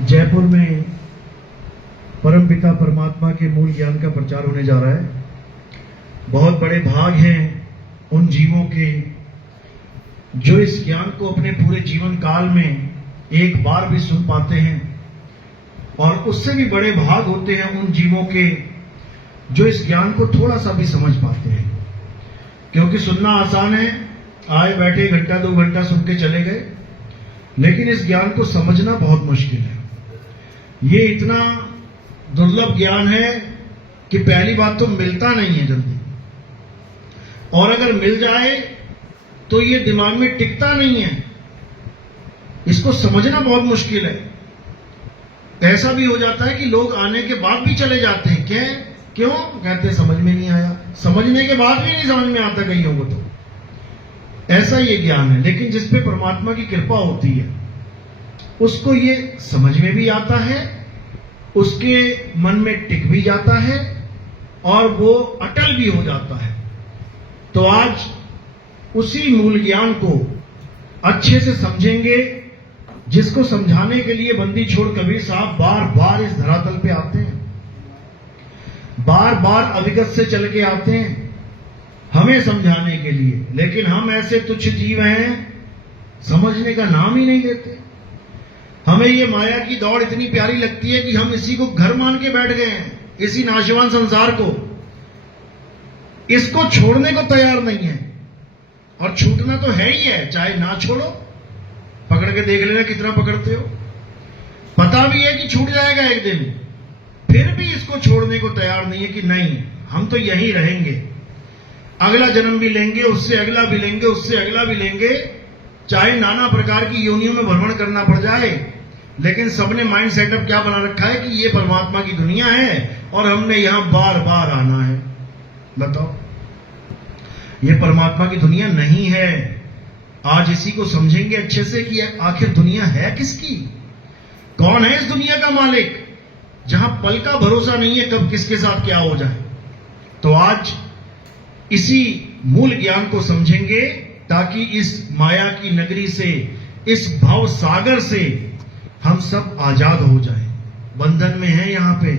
जयपुर में परमपिता परमात्मा के मूल ज्ञान का प्रचार होने जा रहा है। बहुत बड़े भाग हैं उन जीवों के जो इस ज्ञान को अपने पूरे जीवन काल में एक बार भी सुन पाते हैं, और उससे भी बड़े भाग होते हैं उन जीवों के जो इस ज्ञान को थोड़ा सा भी समझ पाते हैं। क्योंकि सुनना आसान है, आए बैठे घंटा 2 घंटा सुन के चले गए, लेकिन इस ज्ञान को समझना बहुत मुश्किल है। ये इतना दुर्लभ ज्ञान है कि पहली बात तो मिलता नहीं है जल्दी, और अगर मिल जाए तो ये दिमाग में टिकता नहीं है। इसको समझना बहुत मुश्किल है। ऐसा भी हो जाता है कि लोग आने के बाद भी चले जाते हैं। क्यों? कहते हैं समझ में नहीं आया। समझने के बाद भी नहीं समझ में आता कईयों को। तो ऐसा ये ज्ञान है, लेकिन जिस पे परमात्मा की कृपा होती है उसको ये समझ में भी आता है, उसके मन में टिक भी जाता है, और वो अटल भी हो जाता है। तो आज उसी मूल ज्ञान को अच्छे से समझेंगे, जिसको समझाने के लिए बंदी छोड़ कबीर साहब बार बार इस धरातल पे आते हैं, बार बार अविगत से चल के आते हैं हमें समझाने के लिए। लेकिन हम ऐसे तुच्छ जीव हैं, समझने का नाम ही नहीं लेते। हमें ये माया की दौड़ इतनी प्यारी लगती है कि हम इसी को घर मान के बैठ गए हैं, इसी नाशवान संसार को। इसको छोड़ने को तैयार नहीं है, और छूटना तो है ही है। चाहे ना छोड़ो, पकड़ के देख लेना कितना पकड़ते हो। पता भी है कि छूट जाएगा एक दिन, फिर भी इसको छोड़ने को तैयार नहीं है कि नहीं, हम तो यहीं रहेंगे, अगला जन्म भी लेंगे, उससे अगला भी लेंगे, उससे अगला भी लेंगे, चाहे नाना प्रकार की योनियों में भ्रमण करना पड़ जाए। लेकिन सबने माइंड सेटअप क्या बना रखा है कि ये परमात्मा की दुनिया है और हमने यहां बार बार आना है। बताओ, ये परमात्मा की दुनिया नहीं है। आज इसी को समझेंगे अच्छे से कि आखिर दुनिया है किसकी, कौन है इस दुनिया का मालिक, जहां पल का भरोसा नहीं है कब किसके साथ क्या हो जाए। तो आज इसी मूल ज्ञान को समझेंगे ताकि इस माया की नगरी से, इस भव सागर से हम सब आजाद हो जाएं। बंधन में हैं यहां पे।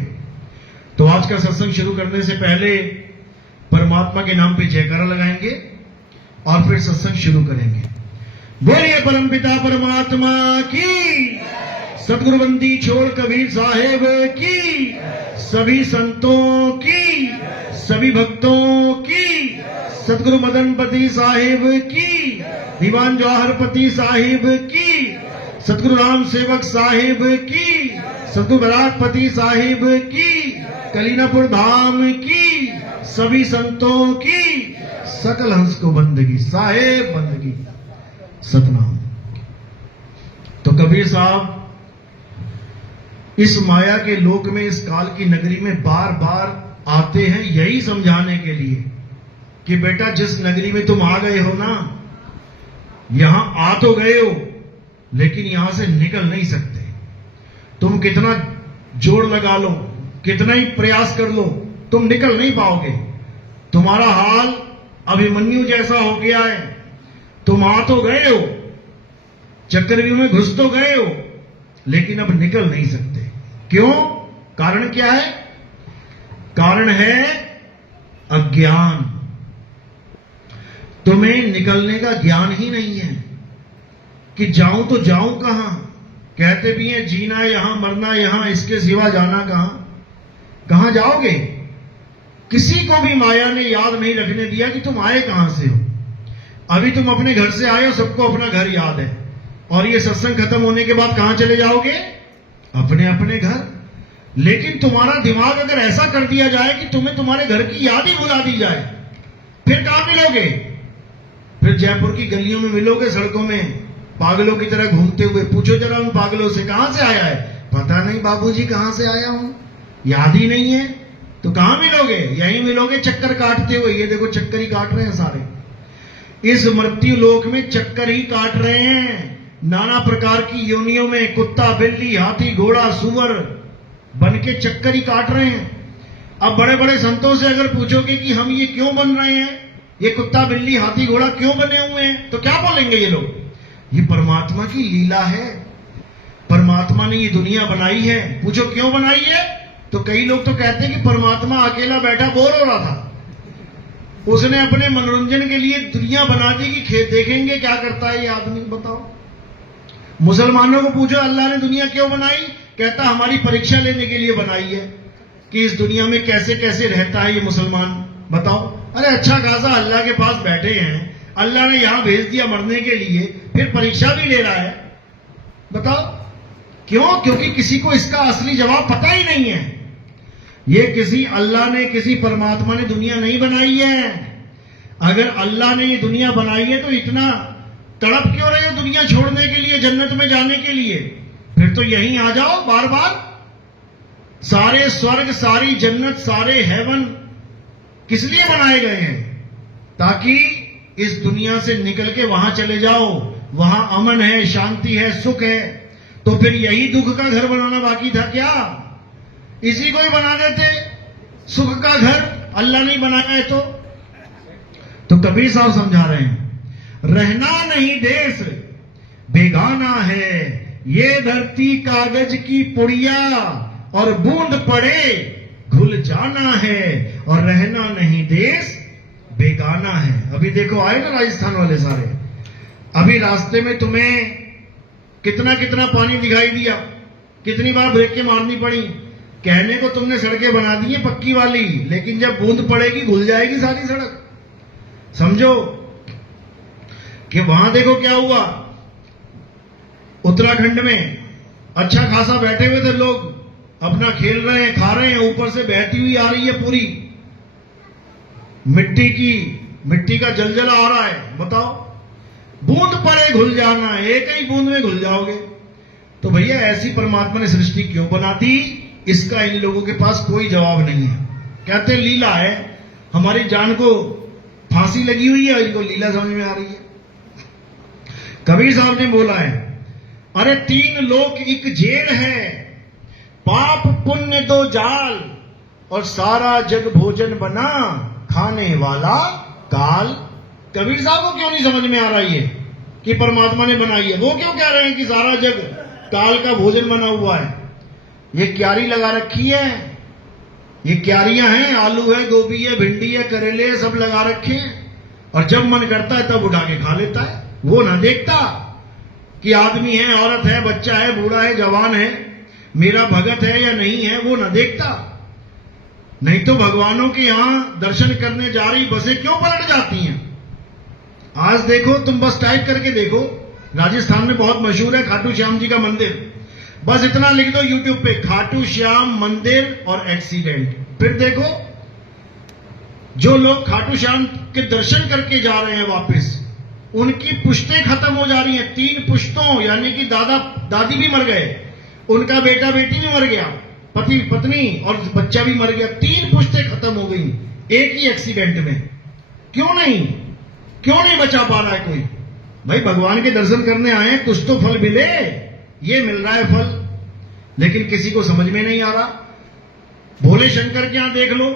तो आज का सत्संग शुरू करने से पहले परमात्मा के नाम पे जयकारा लगाएंगे और फिर सत्संग शुरू करेंगे। बोलिए परमपिता परमात्मा की, सतगुरु बंदी छोड़ कबीर साहेब की, सभी संतों की, सभी भक्तों की, सतगुरु मदनपति साहिब की, दीवान जवाहरपति साहिब की, सतगुरु राम सेवक साहिब की, सतगुरु बराकपति साहिब की, कलीनापुर धाम की, सभी संतों की, सकल हंस को बंदगी, साहेब बंदगी, सतनाम। तो कबीर साहब इस माया के लोक में, इस काल की नगरी में बार बार आते हैं यही समझाने के लिए कि बेटा जिस नगरी में तुम आ गए हो ना, यहां आ तो गए हो लेकिन यहां से निकल नहीं सकते। तुम कितना जोर लगा लो, कितना ही प्रयास कर लो, तुम निकल नहीं पाओगे। तुम्हारा हाल अभिमन्यु जैसा हो गया है। तुम आ तो गए हो, चक्रव्यूह में घुस तो गए हो, लेकिन अब निकल नहीं सकते। क्यों? कारण क्या है? कारण है अज्ञान। तुम्हें निकलने का ज्ञान ही नहीं है कि जाऊं तो जाऊं कहां। कहते भी हैं जीना यहां, मरना यहां, इसके सिवा जाना कहां जाओगे। किसी को भी माया ने याद नहीं रखने दिया कि तुम आए कहां से हो। अभी तुम अपने घर से आए हो, सबको अपना घर याद है, और ये सत्संग खत्म होने के बाद कहां चले जाओगे? अपने अपने घर। लेकिन तुम्हारा दिमाग अगर ऐसा कर दिया जाए कि तुम्हें तुम्हारे घर की याद ही भुला दी जाए, फिर कहां मिलोगे? फिर जयपुर की गलियों में मिलोगे, सड़कों में पागलों की तरह घूमते हुए। पूछो जरा उन पागलों से, कहां से आया है? पता नहीं बाबूजी, कहां से आया हूं, याद ही नहीं है। तो कहां मिलोगे? यहीं मिलोगे चक्कर काटते हुए। ये देखो चक्कर ही काट रहे हैं सारे, इस मृत्यु लोक में चक्कर ही काट रहे हैं। नाना प्रकार की योनियों में कुत्ता, बिल्ली, हाथी, घोड़ा, सुअर बन के चक्कर ही काट रहे हैं। अब बड़े बड़े संतों से अगर पूछोगे कि हम ये क्यों बन रहे हैं, ये कुत्ता, बिल्ली, हाथी, घोड़ा क्यों बने हुए हैं, तो क्या बोलेंगे ये लोग? ये परमात्मा की लीला है। परमात्मा ने ये दुनिया बनाई है। पूछो क्यों बनाई है? तो कई लोग तो कहते हैं कि परमात्मा अकेला बैठा बोर हो रहा था, उसने अपने मनोरंजन के लिए दुनिया बना दी कि खेत देखेंगे क्या करता है ये आदमी। बताओ, मुसलमानों को पूछो अल्लाह ने दुनिया क्यों बनाई, कहता हमारी परीक्षा लेने के लिए बनाई है कि इस दुनिया में कैसे कैसे रहता है ये मुसलमान। बताओ, अरे अच्छा खासा अल्लाह के पास बैठे हैं, अल्लाह ने यहां भेज दिया मरने के लिए, फिर परीक्षा भी ले रहा है। बताओ क्यों? क्योंकि किसी को इसका असली जवाब पता ही नहीं है। ये किसी अल्लाह ने, किसी परमात्मा ने दुनिया नहीं बनाई है। अगर अल्लाह ने ये दुनिया बनाई है तो इतना तड़प क्यों रहे हो दुनिया छोड़ने के लिए, जन्नत में जाने के लिए? फिर तो यहीं आ जाओ बार बार। सारे स्वर्ग, सारी जन्नत, सारे हेवन किस लिए बनाए गए हैं? ताकि इस दुनिया से निकल के वहां चले जाओ, वहां अमन है, शांति है, सुख है। तो फिर यही दुख का घर बनाना बाकी था क्या? इसी को ही बना देते सुख का घर, अल्लाह नहीं बनाया है तो कबीर साहब समझा रहे हैं, रहना नहीं देश बेगाना है, ये धरती कागज की पुड़िया, और बूंद पड़े घुल जाना है, और रहना नहीं देश बेगाना है। अभी देखो आए ना राजस्थान वाले सारे, अभी रास्ते में तुम्हें कितना कितना पानी दिखाई दिया, कितनी बार ब्रेकें मारनी पड़ी। कहने को तुमने सड़कें बना दी है पक्की वाली, लेकिन जब बूंद पड़ेगी घुल जाएगी सारी सड़क। समझो कि वहां देखो क्या हुआ, उत्तराखंड में अच्छा खासा बैठे हुए थे लोग, अपना खेल रहे हैं, खा रहे हैं, ऊपर से बहती हुई आ रही है पूरी मिट्टी का जलजला आ रहा है। बताओ, बूंद पड़े घुल जाना है, एक ही बूंद में घुल जाओगे। तो भैया ऐसी परमात्मा ने सृष्टि क्यों बना दी, इसका इन लोगों के पास कोई जवाब नहीं है। कहते हैं लीला है, हमारी जान को फांसी लगी हुई है, इनको लीला समझ में आ रही है। कबीर साहब ने बोला है, अरे 3 लोक एक जेल है, पाप पुण्य 2 जाल, और सारा जग भोजन बना, खाने वाला काल। कबीर साहब को क्यों नहीं समझ में आ रहा है कि परमात्मा ने बनाई है? वो क्यों कह रहे हैं कि सारा जग काल का भोजन बना हुआ है? ये क्यारी लगा रखी है, ये क्यारियां हैं, आलू है, गोभी है, भिंडी है, करेले है, सब लगा रखे हैं, और जब मन करता है तब उठा के खा लेता है। वो ना देखता कि आदमी है, औरत है, बच्चा है, बूढ़ा है, जवान है, मेरा भगत है या नहीं है, वो ना देखता। नहीं तो भगवानों के यहां दर्शन करने जा रही बसें क्यों पलट जाती हैं? आज देखो, तुम बस टाइप करके देखो, राजस्थान में बहुत मशहूर है खाटू श्याम जी का मंदिर। बस इतना लिख दो यूट्यूब पे, खाटू श्याम मंदिर और एक्सीडेंट, फिर देखो जो लोग खाटू श्याम के दर्शन करके जा रहे हैं वापस, उनकी पुश्तें खत्म हो जा रही हैं। 3 पुश्तों, यानी कि दादा दादी भी मर गए, उनका बेटा बेटी भी मर गया, पति पत्नी और बच्चा भी मर गया, 3 पुश्तें खत्म हो गई एक ही एक्सीडेंट में। क्यों नहीं बचा पा रहा है कोई? भाई भगवान के दर्शन करने आए हैं, कुछ तो फल मिले, ये मिल रहा है फल, लेकिन किसी को समझ में नहीं आ रहा। भोले शंकर के यहां देख लो,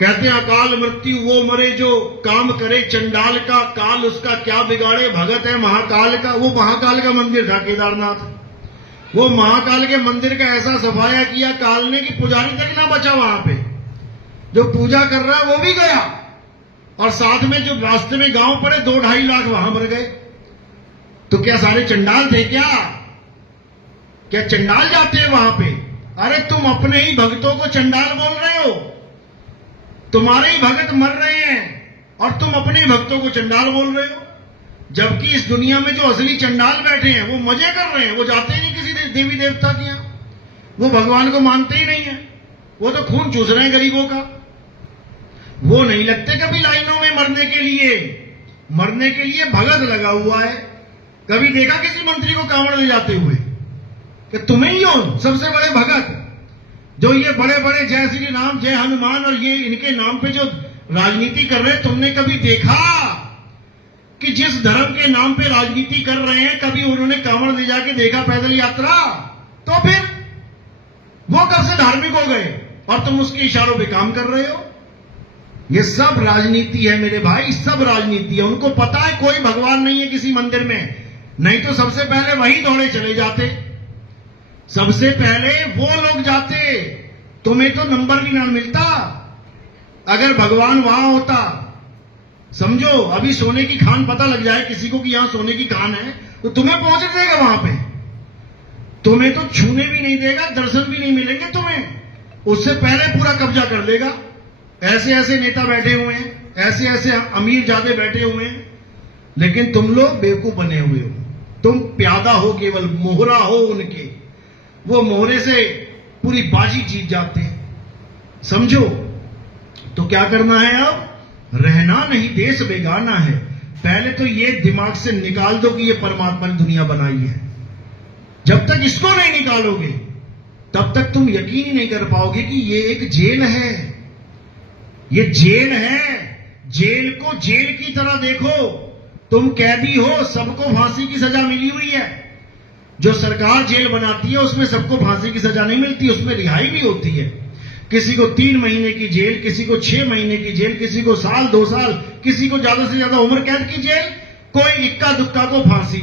कहते हैं अकाल मृत्यु वो मरे जो काम करे चंडाल का, काल उसका क्या बिगाड़े, भगत है महाकाल का। वो महाकाल का मंदिर था केदारनाथ, वो महाकाल के मंदिर का ऐसा सफाया किया काल ने कि पुजारी तक ना बचा वहां पे, जो पूजा कर रहा है वो भी गया, और साथ में जो रास्ते में गांव पड़े 2-2.5 लाख वहां मर गए। तो क्या सारे चंडाल थे क्या चंडाल जाते हैं वहां पे? अरे तुम अपने ही भक्तों को चंडाल बोल रहे हो, तुम्हारे ही भगत मर रहे हैं और तुम अपने ही भक्तों को चंडाल बोल रहे हो। जबकि इस दुनिया में जो असली चंडाल बैठे हैं वो मजे कर रहे हैं, वो जाते ही नहीं किसी देवी देवता के यहां, वो भगवान को मानते ही नहीं है, वो तो खून चूस रहे हैं गरीबों का। वो नहीं लगते कभी लाइनों में मरने के लिए भगत लगा हुआ है। कभी देखा किसी मंत्री को कांवड़ ले जाते हुए कि तुम्हें ही हो सबसे बड़े भगत, जो ये बड़े बड़े जय श्री राम, जय हनुमान और ये इनके नाम पे जो राजनीति कर रहे हैं, तुमने कभी देखा कि जिस धर्म के नाम पे राजनीति कर रहे हैं कभी उन्होंने कांवड़ ले जाके देखा पैदल यात्रा? तो फिर वो कब से धार्मिक हो गए और तुम उसके इशारों पे काम कर रहे हो? ये सब राजनीति है मेरे भाई, सब राजनीति है। उनको पता है कोई भगवान नहीं है किसी मंदिर में, नहीं तो सबसे पहले वही दौड़े चले जाते। सबसे पहले वो लोग जाते, तुम्हें तो नंबर भी ना मिलता अगर भगवान वहां होता। समझो, अभी सोने की खान पता लग जाए किसी को कि यहां सोने की खान है, तो तुम्हें पहुंच देगा वहां पे, तुम्हें तो छूने भी नहीं देगा, दर्शन भी नहीं मिलेंगे तुम्हें, उससे पहले पूरा कब्जा कर लेगा। ऐसे ऐसे नेता बैठे हुए हैं, ऐसे ऐसे अमीर जादे बैठे हुए हैं, लेकिन तुम लोग बेवकूफ बने हुए हो, तुम प्यादा हो, केवल मोहरा हो उनके, वो मोहरे से पूरी बाजी जीत जाते हैं। समझो, तो क्या करना है अब? रहना नहीं, देश बेगाना है। पहले तो ये दिमाग से निकाल दो कि ये परमात्मा ने दुनिया बनाई है। जब तक इसको नहीं निकालोगे तब तक तुम यकीन ही नहीं कर पाओगे कि ये एक जेल है। ये जेल है, जेल को जेल की तरह देखो। तुम कैदी हो, सबको फांसी की सजा मिली हुई है। जो सरकार जेल बनाती है उसमें सबको फांसी की सजा नहीं मिलती, उसमें रिहाई भी होती है। किसी को 3 महीने की जेल, किसी को 6 महीने की जेल, किसी को साल 2 साल, किसी को ज्यादा से ज्यादा उम्र कैद की जेल, कोई इक्का दुक्का को फांसी।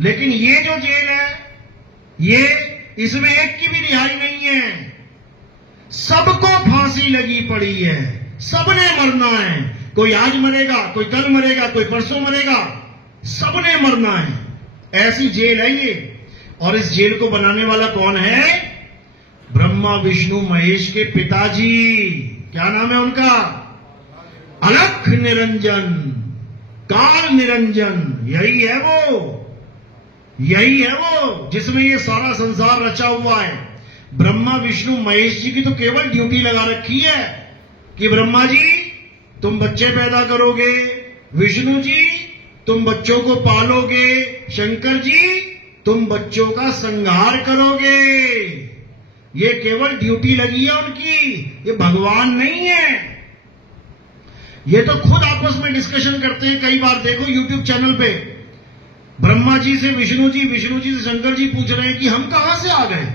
लेकिन ये जो जेल है, ये इसमें एक की भी रिहाई नहीं है, सबको फांसी लगी पड़ी है, सबने मरना है। कोई आज मरेगा, कोई कल मरेगा, कोई परसों मरेगा, सबने मरना है। ऐसी जेल है ये। और इस जेल को बनाने वाला कौन है? ब्रह्मा विष्णु महेश के पिताजी। क्या नाम है उनका? अलख निरंजन, काल निरंजन। यही है वो जिसमें ये सारा संसार रचा हुआ है। ब्रह्मा विष्णु महेश जी की तो केवल ड्यूटी लगा रखी है कि ब्रह्मा जी तुम बच्चे पैदा करोगे, विष्णु जी तुम बच्चों को पालोगे, शंकर जी तुम बच्चों का संहार करोगे। ये केवल ड्यूटी लगी है उनकी, ये भगवान नहीं है। ये तो खुद आपस में डिस्कशन करते हैं। कई बार देखो यूट्यूब चैनल पे, ब्रह्मा जी से विष्णु जी, विष्णु जी से शंकर जी पूछ रहे हैं कि हम कहां से आ गए,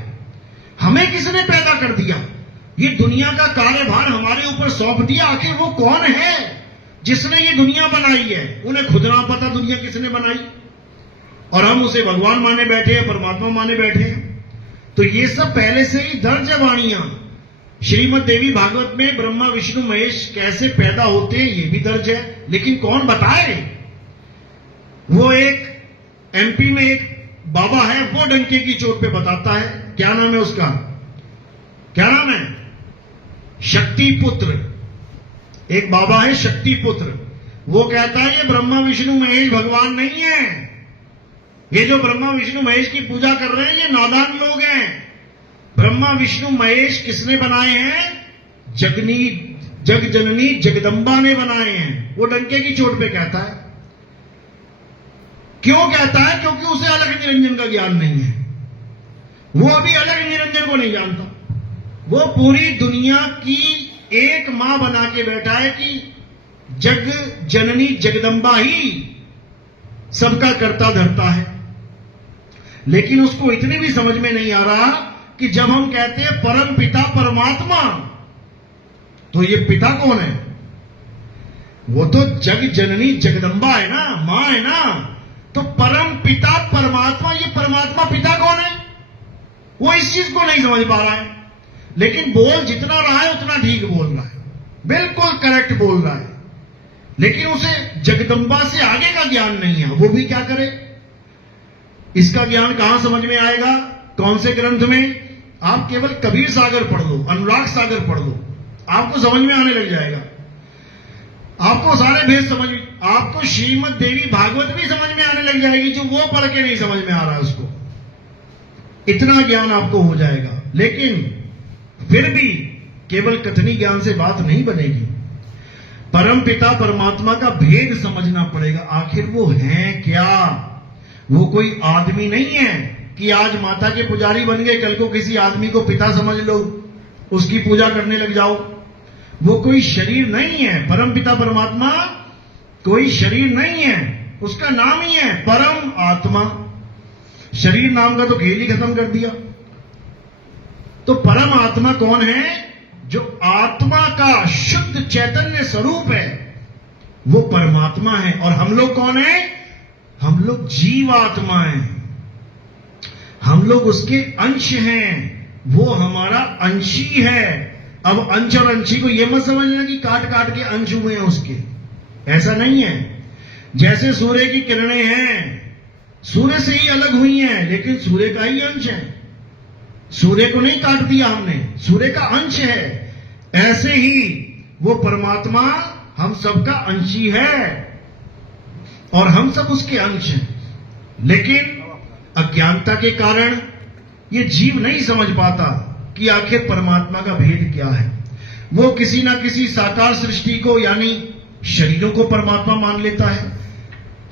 हमें किसने पैदा कर दिया, ये दुनिया का कार्यभार हमारे ऊपर सौंप दिया, आखिर वो कौन है जिसने ये दुनिया बनाई है? उन्हें खुद ना पता दुनिया किसने बनाई, और हम उसे भगवान माने बैठे हैं, परमात्मा माने बैठे हैं। तो ये सब पहले से ही दर्ज है वाणियां। श्रीमद् देवी भागवत में ब्रह्मा विष्णु महेश कैसे पैदा होते हैं ये भी दर्ज है, लेकिन कौन बताए? वो एक एमपी में एक बाबा है, वो डंके की चोट पे बताता है। क्या नाम है उसका? क्या नाम है? शक्ति पुत्र। एक बाबा है शक्ति पुत्र, वो कहता है ये ब्रह्मा विष्णु महेश भगवान नहीं है, ये जो ब्रह्मा विष्णु महेश की पूजा कर रहे हैं ये नादान लोग हैं। ब्रह्मा विष्णु महेश किसने बनाए हैं? जग जननी जगदम्बा ने बनाए हैं। वो डंके की चोट पे कहता है। क्यों कहता है? क्योंकि उसे अलग निरंजन का ज्ञान नहीं है। वो अभी अलग निरंजन को नहीं जानता। वो पूरी दुनिया की एक मां बना के बैठा है कि जग जननी जगदम्बा ही सबका करता धरता है। लेकिन उसको इतनी भी समझ में नहीं आ रहा कि जब हम कहते हैं परम पिता परमात्मा, तो ये पिता कौन है? वो तो जग जननी जगदम्बा है ना, मां है ना। तो परम पिता परमात्मा, ये परमात्मा पिता कौन है? वो इस चीज को नहीं समझ पा रहा है। लेकिन बोल जितना रहा है उतना ठीक बोल रहा है, बिल्कुल करेक्ट बोल रहा है, लेकिन उसे जगदम्बा से आगे का ज्ञान नहीं है। वो भी क्या करे? इसका ज्ञान कहां समझ में आएगा? कौन से ग्रंथ में? आप केवल कबीर सागर पढ़ लो, अनुराग सागर पढ़ लो, आपको समझ में आने लग जाएगा। आपको सारे भेद समझ, आपको श्रीमद् देवी भागवत भी समझ में आने लग जाएगी, जो वो पढ़ के नहीं समझ में आ रहा है उसको। इतना ज्ञान आपको हो जाएगा। लेकिन फिर भी केवल कथनी ज्ञान से बात नहीं बनेगी। परम पिता परमात्मा का भेद समझना पड़ेगा। आखिर वो है क्या? वो कोई आदमी नहीं है कि आज माता के पुजारी बन गए, कल को किसी आदमी को पिता समझ लो, उसकी पूजा करने लग जाओ। वो कोई शरीर नहीं है। परम पिता परमात्मा कोई शरीर नहीं है, उसका नाम ही है परम आत्मा। शरीर नाम का तो खेल ही खत्म कर दिया। तो परम आत्मा कौन है? जो आत्मा का शुद्ध चैतन्य स्वरूप है, वो परमात्मा है। और हम लोग कौन है? हम लोग जीवात्मा हैं। हम लोग उसके अंश हैं, वो हमारा अंशी है। अब अंश और अंशी को यह मत समझना कि काट काट के अंश हुए हैं उसके, ऐसा नहीं है। जैसे सूर्य की किरणें हैं, सूर्य से ही अलग हुई हैं, लेकिन सूर्य का ही अंश है। सूर्य को नहीं काट दिया हमने, सूर्य का अंश है। ऐसे ही वो परमात्मा हम सबका अंशी है और हम सब उसके अंश हैं। लेकिन अज्ञानता के कारण ये जीव नहीं समझ पाता कि आखिर परमात्मा का भेद क्या है। वो किसी ना किसी साकार सृष्टि को यानी शरीरों को परमात्मा मान लेता है।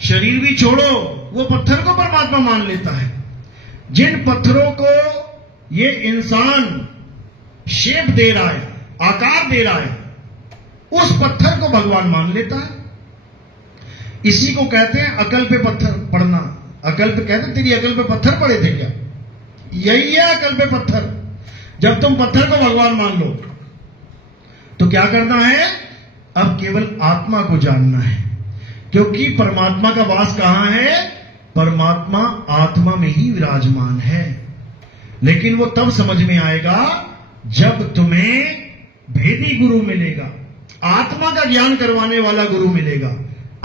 शरीर भी छोड़ो, वो पत्थर को परमात्मा मान लेता है। जिन पत्थरों को ये इंसान शेप दे रहा है, आकार दे रहा है, उस पत्थर को भगवान मान लेता है। इसी को कहते हैं अकल पे पत्थर पड़ना। अकल पे कहते तेरी अकल पे पत्थर पड़े थे क्या? यही है अकल पे पत्थर। जब तुम पत्थर को भगवान मान लो तो क्या करना है? अब केवल आत्मा को जानना है, क्योंकि परमात्मा का वास कहां है? परमात्मा आत्मा में ही विराजमान है। लेकिन वो तब समझ में आएगा जब तुम्हें भेदी गुरु मिलेगा, आत्मा का ज्ञान करवाने वाला गुरु मिलेगा,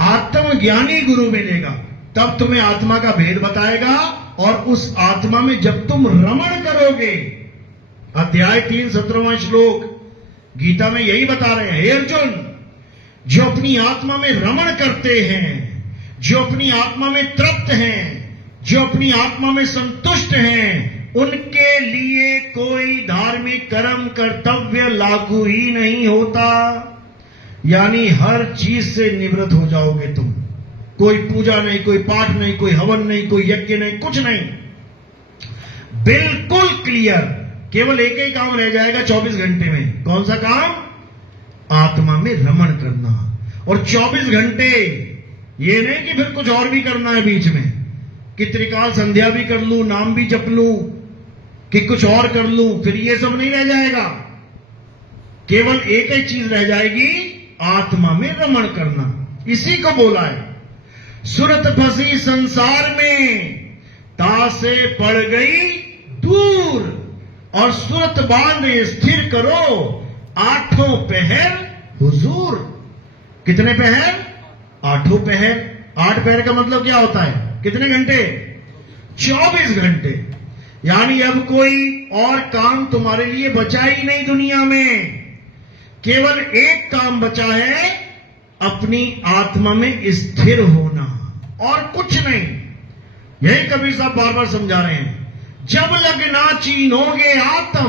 आत्मज्ञानी गुरु मिलेगा, तब तुम्हें आत्मा का भेद बताएगा। और उस आत्मा में जब तुम रमण करोगे, अध्याय 3 17वां श्लोक गीता में यही बता रहे हैं, हे अर्जुन, जो अपनी आत्मा में रमण करते हैं, जो अपनी आत्मा में तृप्त हैं, जो अपनी आत्मा में संतुष्ट हैं, उनके लिए कोई धार्मिक कर्म कर्तव्य लागू ही नहीं होता। यानी हर चीज से निवृत्त हो जाओगे तुम। कोई पूजा नहीं, कोई पाठ नहीं, कोई हवन नहीं, कोई यज्ञ नहीं, कुछ नहीं, बिल्कुल क्लियर। केवल एक ही काम रह जाएगा 24 घंटे में। कौन सा काम? आत्मा में रमण करना। और 24 घंटे ये नहीं कि फिर कुछ और भी करना है बीच में, कि त्रिकाल संध्या भी कर लूं, नाम भी जप लूं, कि कुछ और कर लूं, फिर ये सब नहीं रह जाएगा। केवल एक ही चीज रह जाएगी, आत्मा में रमण करना। इसी को बोला है, सुरत फंसी संसार में, तासे पड़ गई दूर, और सुरत बांधे स्थिर करो, आठों पहर हुजूर। कितने पहर? आठों पहर। 8 पहर का मतलब क्या होता है? कितने घंटे? 24 घंटे। यानी अब कोई और काम तुम्हारे लिए बचा ही नहीं दुनिया में। केवल एक काम बचा है, अपनी आत्मा में स्थिर होना, और कुछ नहीं। यही कबीर साहब बार बार समझा रहे हैं, जब लगना चीनोगे आत्म,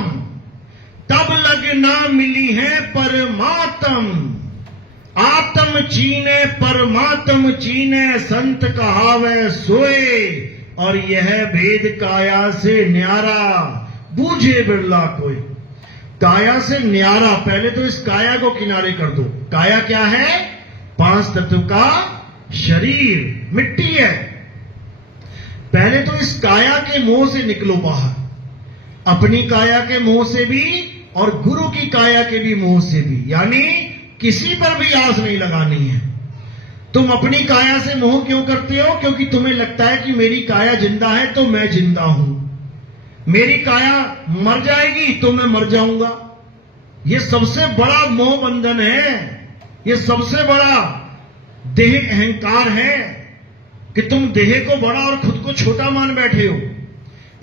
तब लगना मिली है परमात्म। आत्म चीने परमात्म चीने, संत कहावे सोए, और यह भेद काया से न्यारा, बूझे बिरला कोई। काया से न्यारा। पहले तो इस काया को किनारे कर दो। काया क्या है? 5 तत्व का शरीर, मिट्टी है। पहले तो इस काया के मोह से निकलो बाहर, अपनी काया के मोह से भी और गुरु की काया के भी मोह से भी। यानी किसी पर भी आस नहीं लगानी है। तुम अपनी काया से मोह क्यों करते हो? क्योंकि तुम्हें लगता है कि मेरी काया जिंदा है तो मैं जिंदा हूं, मेरी काया मर जाएगी तो मैं मर जाऊंगा। यह सबसे बड़ा मोह बंधन है, यह सबसे बड़ा देह अहंकार है कि तुम देह को बड़ा और खुद को छोटा मान बैठे हो।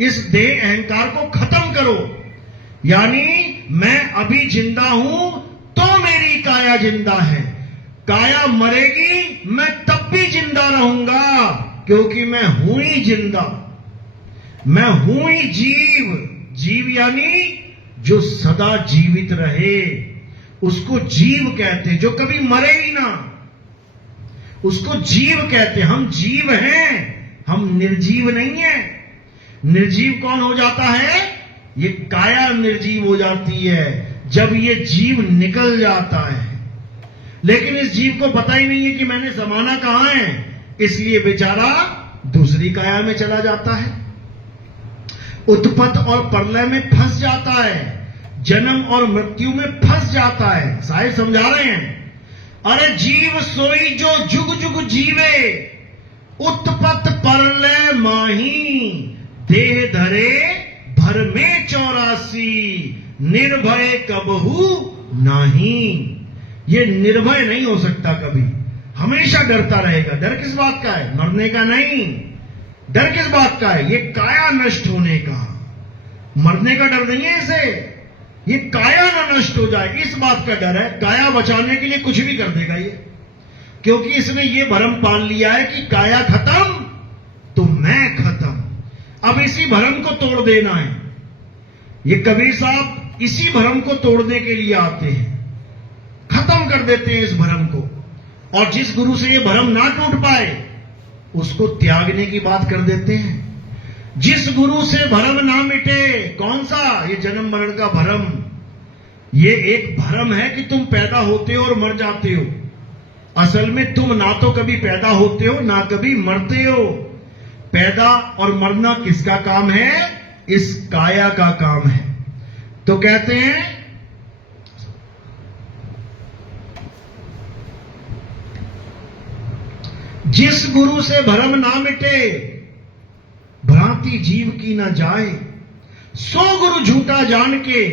इस देह अहंकार को खत्म करो। यानी मैं अभी जिंदा हूं तो मेरी काया जिंदा है, काया मरेगी मैं तब भी जिंदा रहूंगा, क्योंकि मैं हूं ही जिंदा, मैं हूं ही जीव। जीव यानी जो सदा जीवित रहे, उसको जीव कहते हैं। जो कभी मरे ही ना, उसको जीव कहते हैं। हम जीव हैं, हम निर्जीव नहीं है। निर्जीव कौन हो जाता है? ये काया निर्जीव हो जाती है जब ये जीव निकल जाता है। लेकिन इस जीव को पता ही नहीं है कि मैंने समाना कहां है, इसलिए बेचारा दूसरी काया में चला जाता है, उत्पत्ति और प्रलय में फंस जाता है, जन्म और मृत्यु में फंस जाता है। साहिब समझा रहे हैं, अरे जीव सोई जो जुग जुग जीवे, उत्पत्ति प्रलय माही, देह धरे भर में 84, निर्भय कबहू नहीं। ये निर्भय नहीं हो सकता कभी, हमेशा डरता रहेगा। डर किस बात का है? मरने का नहीं। डर किस बात का है? ये काया नष्ट होने का। मरने का डर नहीं है इसे, ये काया ना नष्ट हो जाए इस बात का डर है। काया बचाने के लिए कुछ भी कर देगा ये, क्योंकि इसने ये भरम पाल लिया है कि काया खत्म तो मैं खत्म। अब इसी भरम को तोड़ देना है। ये कबीर साहब इसी भरम को तोड़ने के लिए आते हैं, खत्म कर देते हैं इस भरम को। और जिस गुरु से ये भरम ना टूट पाए उसको त्यागने की बात कर देते हैं। जिस गुरु से भरम ना मिटे, कौन सा? ये जन्म मरण का भरम। ये एक भरम है कि तुम पैदा होते हो और मर जाते हो। असल में तुम ना तो कभी पैदा होते हो ना कभी मरते हो। पैदा और मरना किसका काम है? इस काया का काम है। तो कहते हैं जिस गुरु से भरम ना मिटे, भ्रांति जीव की ना जाए, सो गुरु झूठा जान के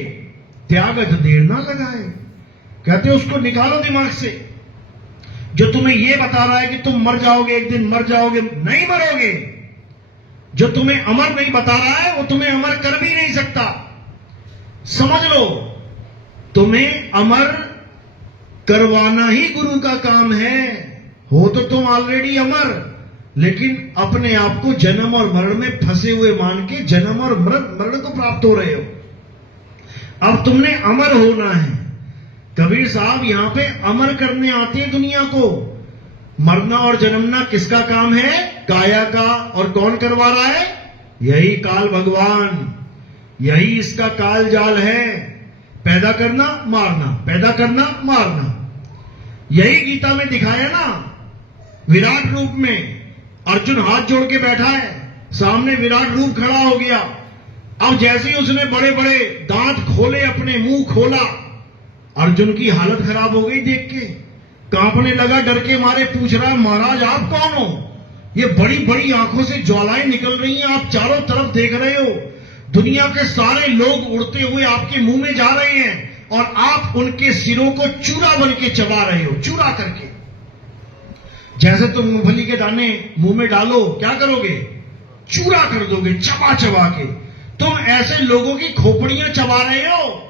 त्यागत देर ना लगाए। कहते उसको निकालो दिमाग से। जो तुम्हें यह बता रहा है कि तुम मर जाओगे, एक दिन मर जाओगे, नहीं मरोगे। जो तुम्हें अमर नहीं बता रहा है वो तुम्हें अमर कर भी नहीं सकता। समझ लो, तुम्हें अमर करवाना ही गुरु का काम है। हो तो तुम ऑलरेडी अमर, लेकिन अपने आप को जन्म और मरण में फंसे हुए मान के जन्म और मरण को प्राप्त हो रहे हो। अब तुमने अमर होना है। कबीर साहब यहां पे अमर करने आते हैं दुनिया को। मरना और जन्मना किसका काम है? काया का। और कौन करवा रहा है? यही काल भगवान, यही इसका काल जाल है। पैदा करना मारना, पैदा करना मारना। यही गीता में दिखाया ना, विराट रूप में अर्जुन हाथ जोड़ के बैठा है, सामने विराट रूप खड़ा हो गया। अब जैसे ही उसने बड़े बड़े दांत खोले, अपने मुंह खोला, अर्जुन की हालत खराब हो गई देख के, कांपने लगा, डर के मारे पूछ रहा, महाराज आप कौन हो? ये बड़ी बड़ी आंखों से ज्वालाएं निकल रही हैं, आप चारों तरफ देख रहे हो, दुनिया के सारे लोग उड़ते हुए आपके मुंह में जा रहे हैं और आप उनके सिरों को चूरा बन के चबा रहे हो, चूरा करके। जैसे तुम मूंगफली के दाने मुंह में डालो, क्या करोगे? चूरा कर दोगे, चबा चबा के। तुम ऐसे लोगों की खोपड़ियां चबा रहे हो,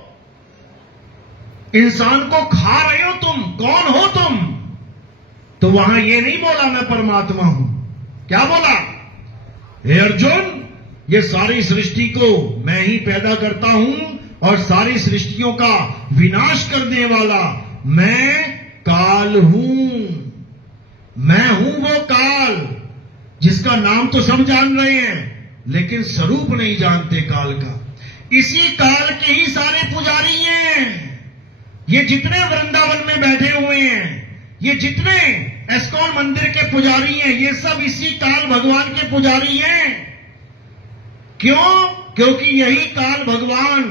इंसान को खा रहे हो तुम। कौन हो तुम? तो वहां ये नहीं बोला मैं परमात्मा हूं, क्या बोला? हे अर्जुन, ये सारी सृष्टि को मैं ही पैदा करता हूं और सारी सृष्टियों का विनाश करने वाला मैं काल हूं। मैं हूं वो काल जिसका नाम तो सब जान रहे हैं, लेकिन स्वरूप नहीं जानते काल का। इसी काल के ही सारे पुजारी हैं। ये जितने वृंदावन में बैठे हुए हैं, ये जितने एस्कॉन मंदिर के पुजारी हैं, ये सब इसी काल भगवान के पुजारी हैं। क्यों? क्योंकि यही काल भगवान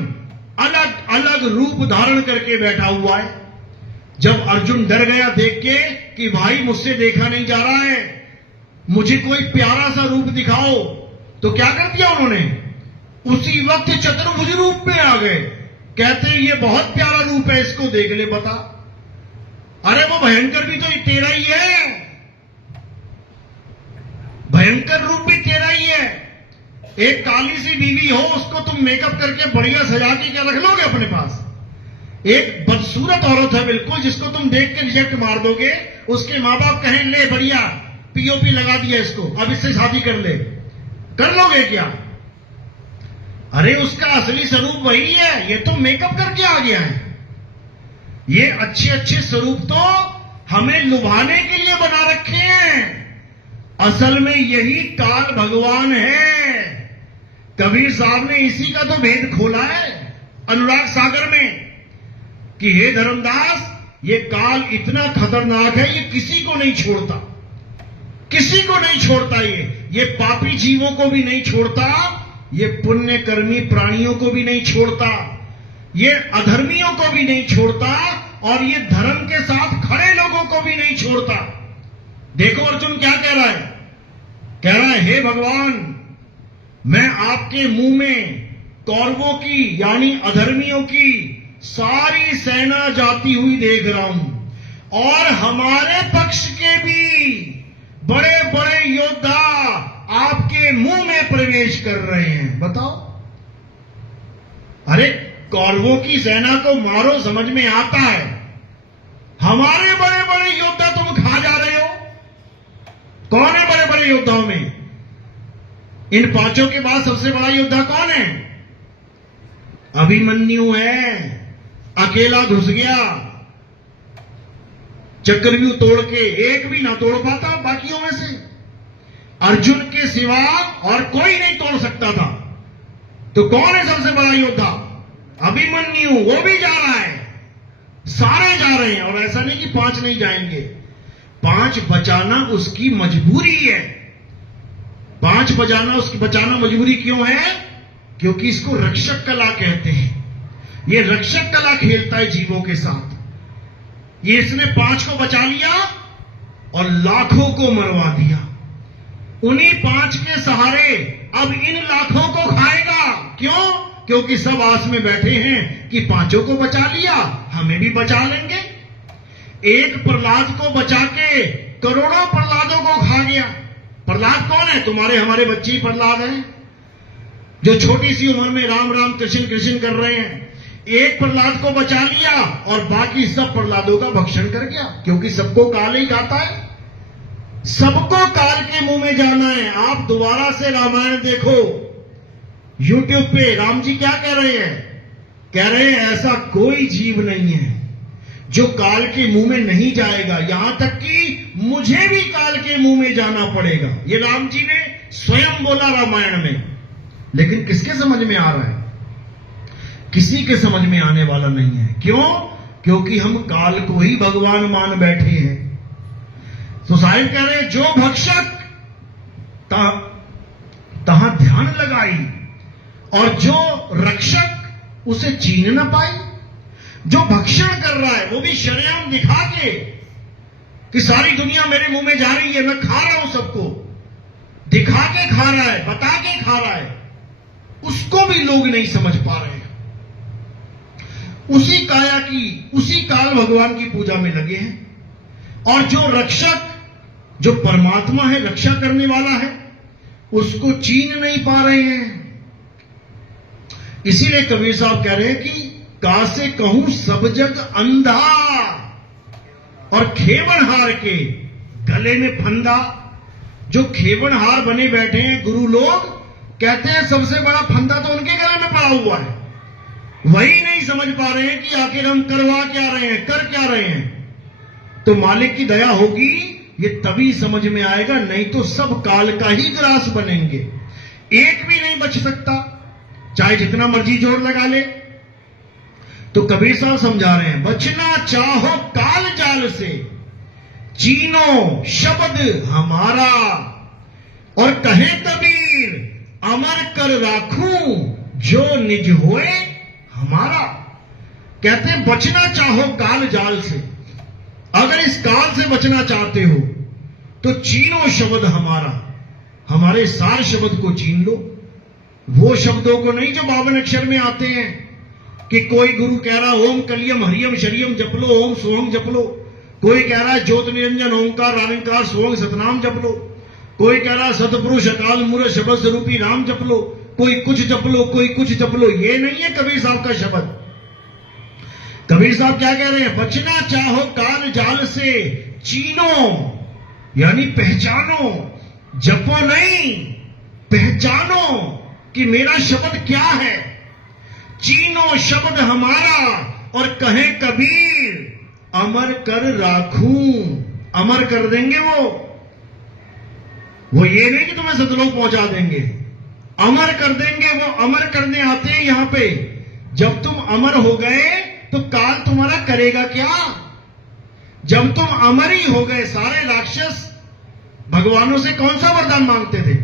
अलग अलग रूप धारण करके बैठा हुआ है। जब अर्जुन डर गया देख के कि भाई मुझसे देखा नहीं जा रहा है, मुझे कोई प्यारा सा रूप दिखाओ, तो क्या कर दिया उन्होंने? उसी वक्त चतुर्भुज रूप में आ गए। कहते हैं ये बहुत प्यारा रूप है, इसको देख ले बता। अरे वो भयंकर भी तो तेरा ही है, भयंकर रूप भी तेरा ही है। एक काली सी बीवी हो, उसको तुम मेकअप करके बढ़िया सजा के क्या रख लोगे अपने पास? एक बदसूरत औरत है बिल्कुल, जिसको तुम देख के रिजेक्ट मार दोगे। उसके मां बाप कहें ले बढ़िया पीओपी लगा दिया इसको, अब इससे शादी कर ले, कर लोगे क्या? अरे उसका असली स्वरूप वही है, ये तो मेकअप करके आ गया है। ये अच्छे अच्छे स्वरूप तो हमें लुभाने के लिए बना रखे हैं, असल में यही काल भगवान है। कबीर साहब ने इसी का तो भेद खोला है अनुराग सागर में कि हे धर्मदास, ये काल इतना खतरनाक है, ये किसी को नहीं छोड़ता, किसी को नहीं छोड़ता। ये पापी जीवों को भी नहीं छोड़ता, ये पुण्य कर्मी प्राणियों को भी नहीं छोड़ता, ये अधर्मियों को भी नहीं छोड़ता, और ये धर्म के साथ खड़े लोगों को भी नहीं छोड़ता। देखो अर्जुन क्या कह रहा है? कह रहा है हे भगवान, मैं आपके मुंह में कौरवों की यानी अधर्मियों की सारी सेना जाती हुई देख रहा हूं और हमारे पक्ष के भी बड़े बड़े योद्धा आपके मुंह में प्रवेश कर रहे हैं। बताओ, अरे कौरवों की सेना को मारो समझ में आता है, हमारे बड़े बड़े योद्धा तुम खा जा रहे हो। कौन है बड़े बड़े योद्धाओं में? इन पांचों के बाद सबसे बड़ा योद्धा कौन है? अभिमन्यु है, अकेला घुस गया, चक्रव्यूह तोड़ के एक भी ना तोड़ पाता बाकियों में से। अर्जुन के सिवा और कोई नहीं तोड़ सकता था। तो कौन है सबसे बड़ा योद्धा? अभिमन्यु। वो भी जा रहा है, सारे जा रहे हैं। और ऐसा नहीं कि 5 नहीं जाएंगे, 5 बचाना उसकी मजबूरी है। 5 बचाना मजबूरी क्यों है? क्योंकि इसको रक्षक कला कहते हैं। ये रक्षक कला खेलता है जीवों के साथ। ये इसने 5 को बचा लिया और लाखों को मरवा दिया। उन्हीं 5 के सहारे अब इन लाखों को खाएगा। क्यों? क्योंकि सब आस में बैठे हैं कि 5 को बचा लिया, हमें भी बचा लेंगे। एक प्रहलाद को बचा के करोड़ों प्रहलादों को खा गया। प्रहलाद कौन है? तुम्हारे हमारे बच्चे ही प्रहलाद हैं, जो छोटी सी उम्र में राम राम कृष्ण कृष्ण कर रहे हैं। एक प्रहलाद को बचा लिया और बाकी सब प्रहलादों का भक्षण कर गया। क्योंकि सबको काल ही खाता है, सबको काल के मुंह में जाना है। आप दोबारा से रामायण देखो यूट्यूब पे, राम जी क्या कह रहे हैं? कह रहे हैं ऐसा कोई जीव नहीं है जो काल के मुंह में नहीं जाएगा, यहां तक कि मुझे भी काल के मुंह में जाना पड़ेगा। ये राम जी ने स्वयं बोला रामायण में। लेकिन किसके समझ में आ रहा है? किसी के समझ में आने वाला नहीं है। क्यों? क्योंकि हम काल को ही भगवान मान बैठे हैं। तो साहिब कह रहे हैं जो भक्षक तहां ध्यान लगाई और जो रक्षक उसे चीन न पाई। जो भक्षण कर रहा है वो भी शरेआम दिखा के कि सारी दुनिया मेरे मुंह में जा रही है, मैं खा रहा हूं सबको, दिखा के खा रहा है, बता के खा रहा है, उसको भी लोग नहीं समझ पा रहे हैं। उसी काया की, उसी काल भगवान की पूजा में लगे हैं। और जो रक्षक, जो परमात्मा है, रक्षा करने वाला है, उसको चीन नहीं पा रहे हैं। इसीलिए कबीर साहब कह रहे हैं कि कासे कहूं सब जग अंधा और खेवनहार के गले में फंदा। जो खेवनहार बने बैठे हैं गुरु लोग, कहते हैं सबसे बड़ा फंदा तो उनके गले में पड़ा हुआ है। वही नहीं समझ पा रहे हैं कि आखिर हम करवा क्या रहे हैं, कर क्या रहे हैं। तो मालिक की दया होगी, ये तभी समझ में आएगा, नहीं तो सब काल का ही ग्रास बनेंगे। एक भी नहीं बच सकता, चाहे जितना मर्जी जोर लगा ले। तो कबीर साहब समझा रहे हैं, बचना चाहो काल जाल से, चीनो शब्द हमारा। और कहे कबीर अमर कर राखूं जो निज होए हमारा। कहते हैं बचना चाहो काल जाल से, अगर इस काल से बचना चाहते हो तो चीनो शब्द हमारा, हमारे सार शब्द को चीन लो। वो शब्दों को नहीं जो 52 अक्षर में आते हैं कि कोई गुरु कह रहा ओम कलियम हरियम शरियम जप लो, ओम सोहम जप लो। कोई कह रहा है ज्योत निरंजन ओंकार रानिकार सोहंग सतनाम जप लो। कोई कह रहा है सतपुरुष अकाल मूरत शब्द स्वरूपी राम जप लो। कोई कुछ जप लो, कोई कुछ जप लो। ये नहीं है कबीर साहब का शब्द। कबीर साहब क्या कह रहे हैं? बचना चाहो काल जाल से, चीनो यानी पहचानो, जपो नहीं, पहचानो कि मेरा शब्द क्या है। चीनो शब्द हमारा और कहे कबीर अमर कर राखूं। अमर कर देंगे वो ये नहीं कि तुम्हें सतलोक पहुंचा देंगे, अमर कर देंगे। वो अमर करने आते हैं यहां पे। जब तुम अमर हो गए तो काल तुम्हारा करेगा क्या? जब तुम अमर ही हो गए, सारे राक्षस भगवानों से कौन सा वरदान मांगते थे?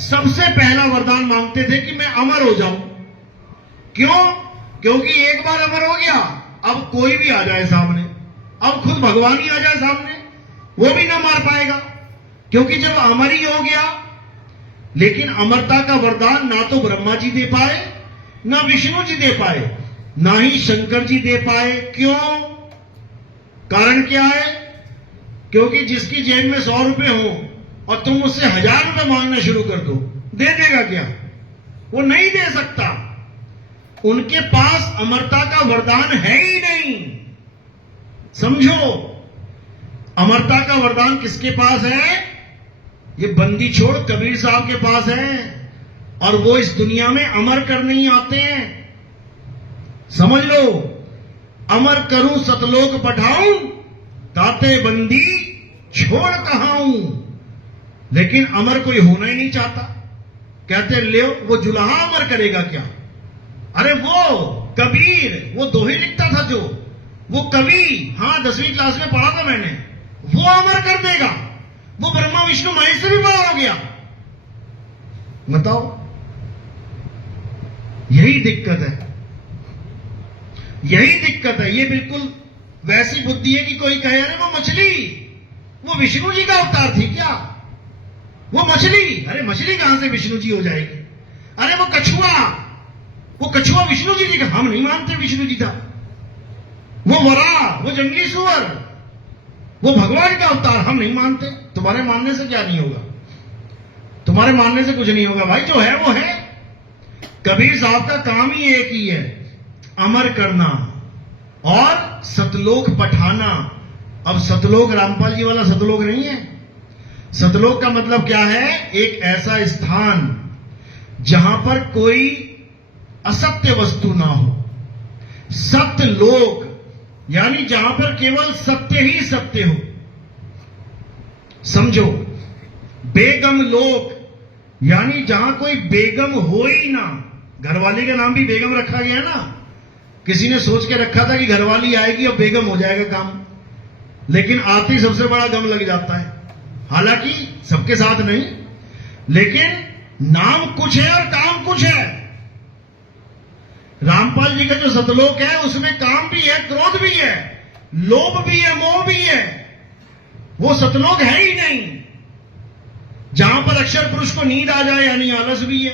सबसे पहला वरदान मांगते थे कि मैं अमर हो जाऊं। क्यों? क्योंकि एक बार अमर हो गया, अब कोई भी आ जाए सामने, अब खुद भगवान ही आ जाए सामने, वो भी ना मार पाएगा। क्योंकि जब अमर ही हो गया लेकिन अमरता का वरदान ना तो ब्रह्मा जी दे पाए, ना विष्णु जी दे पाए, ना ही शंकर जी दे पाए। क्यों? कारण क्या है? क्योंकि जिसकी जेब में 100 रुपए हो और तुम उससे 1000 रुपए मांगना शुरू कर दो, दे देगा क्या? वो नहीं दे सकता। उनके पास अमरता का वरदान है ही नहीं। समझो, अमरता का वरदान किसके पास है? ये बंदी छोड़ कबीर साहब के पास है, और वो इस दुनिया में अमर करने ही आते हैं। समझ लो, अमर करूं सतलोक पठाऊं, ताते बंदी छोड़ कहाऊं। लेकिन अमर कोई होना ही नहीं चाहता। कहते ले वो जुलाहा अमर करेगा क्या? अरे वो कबीर, वो दोहे लिखता था जो, वो कवि, हां 10वीं क्लास में पढ़ा था मैंने, वो अमर कर देगा। वो ब्रह्मा विष्णु महेश से भी बड़ा हो गया। बताओ, यही दिक्कत है, यही दिक्कत है। ये बिल्कुल वैसी बुद्धि है कि कोई कहे अरे वो मछली, वो विष्णु जी का अवतार थी क्या? वो मछली, अरे मछली कहां से विष्णु जी हो जाएगी? अरे वो कछुआ विष्णु जी का, हम नहीं मानते विष्णु जी था। वो वरा, वो जंगली सुअर, वो भगवान का अवतार, हम नहीं मानते। तुम्हारे मानने से क्या नहीं होगा? तुम्हारे मानने से कुछ नहीं होगा भाई, जो है वो है। कबीर साहब का काम ही एक ही है, अमर करना और सतलोक पठाना। अब सतलोक रामपाल जी वाला सतलोक नहीं है। सतलोक का मतलब क्या है? एक ऐसा स्थान जहां पर कोई असत्य वस्तु ना हो। सत्यलोक यानी जहां पर केवल सत्य ही सत्य हो। समझो, बेगम लोक यानी जहां कोई बेगम हो ही ना। घरवाली का नाम भी बेगम रखा गया ना। किसी ने सोच के रखा था कि घरवाली आएगी और बेगम हो जाएगा काम, लेकिन आते ही सबसे बड़ा गम लग जाता है। हालांकि सबके साथ नहीं, लेकिन नाम कुछ है और काम कुछ है। रामपाल जी का जो सतलोक है उसमें काम भी है, क्रोध भी है, लोभ भी है, मोह भी है। वो सतलोक है ही नहीं। जहां पर अक्षर पुरुष को नींद आ जाए यानी आलस भी है।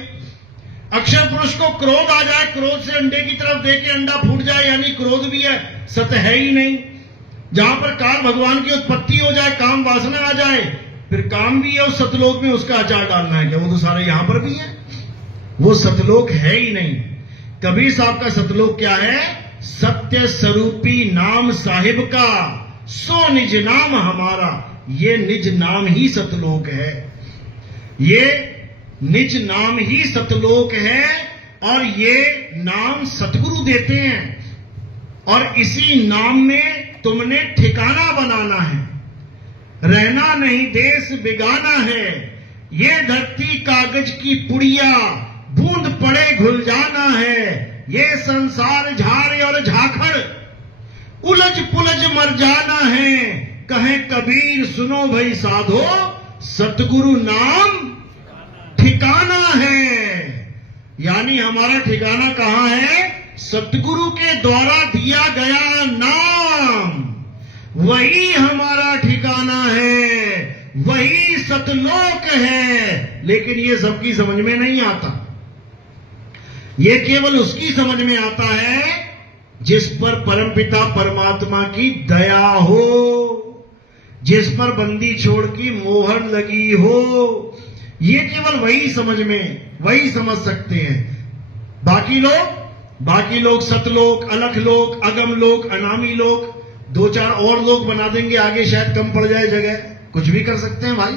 अक्षर पुरुष को क्रोध आ जाए, क्रोध से अंडे की तरफ देके अंडा फूट जाए यानी क्रोध भी है, सत्य है ही नहीं। जहां पर काल भगवान की उत्पत्ति हो जाए, काम वासना आ जाए, फिर काम भी है उस सतलोक में, उसका अचार डालना है क्या? वो तो सारे यहां पर भी है। वो सतलोक है ही नहीं। कबीर साहब का सतलोक क्या है? सत्य स्वरूपी नाम साहिब का, सो निज नाम हमारा। ये निज नाम ही सतलोक है। ये निज नाम ही सतलोक है, और ये नाम सतगुरु देते हैं। और इसी नाम में तुमने ठिकाना बनाना है। रहना नहीं देश बेगाना है। ये धरती कागज की पुड़िया, बूंद पड़े घुल जाना है। ये संसार झाड़ और झाखड़, उलझ पुलझ मर जाना है। कहे कबीर सुनो भाई साधो, सतगुरु नाम ठिकाना है। यानी हमारा ठिकाना कहां है? सतगुरु के द्वारा दिया गया नाम, वही हमारा ठिकाना है, वही सतलोक है। लेकिन ये सबकी समझ में नहीं आता। ये केवल उसकी समझ में आता है जिस पर परमपिता परमात्मा की दया हो, जिस पर बंदी छोड़ की मोहर लगी हो। ये केवल वही समझ में, वही समझ सकते हैं। बाकी लोग सतलोक, अलख लोक, अगम लोक, अनामी लोक, 2-4 और लोग बना देंगे आगे, शायद कम पड़ जाए जगह, कुछ भी कर सकते हैं भाई।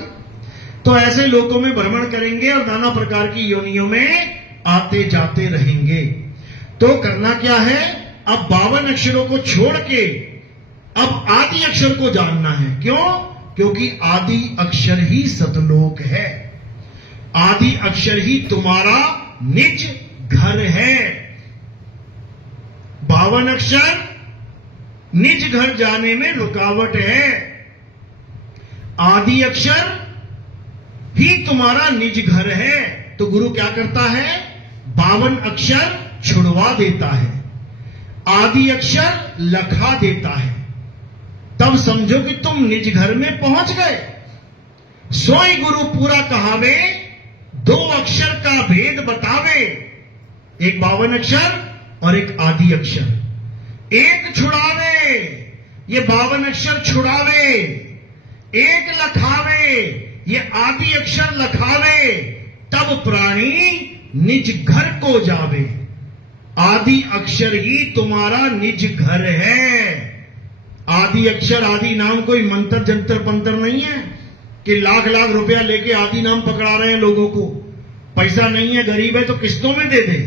तो ऐसे लोकों में भ्रमण करेंगे और नाना प्रकार की योनियों में आते जाते रहेंगे। तो करना क्या है? अब 52 अक्षरों को छोड़ के अब आदि अक्षर को जानना है। क्यों? क्योंकि आदि अक्षर ही सतलोक है। आदि अक्षर ही तुम्हारा निज घर है। 52 अक्षर निज घर जाने में रुकावट है। आदि अक्षर ही तुम्हारा निज घर है। तो गुरु क्या करता है? 52 अक्षर छुड़वा देता है, आदि अक्षर लखा देता है। तब समझो कि तुम निज घर में पहुंच गए। सोई गुरु पूरा कहावे, दो अक्षर का भेद बतावे, एक 52 अक्षर और एक आदि अक्षर। एक छुड़ावे, ये 52 अक्षर छुड़ावे, एक लखावे, ये आदि अक्षर लखावे, तब प्राणी निज घर को जावे। आदि अक्षर ही तुम्हारा निज घर है। आदि अक्षर आदि नाम कोई मंत्र जंतर पंतर नहीं है कि लाख लाख रुपया लेके आदि नाम पकड़ा रहे हैं लोगों को। पैसा नहीं है, गरीब है तो किस्तों में दे दे।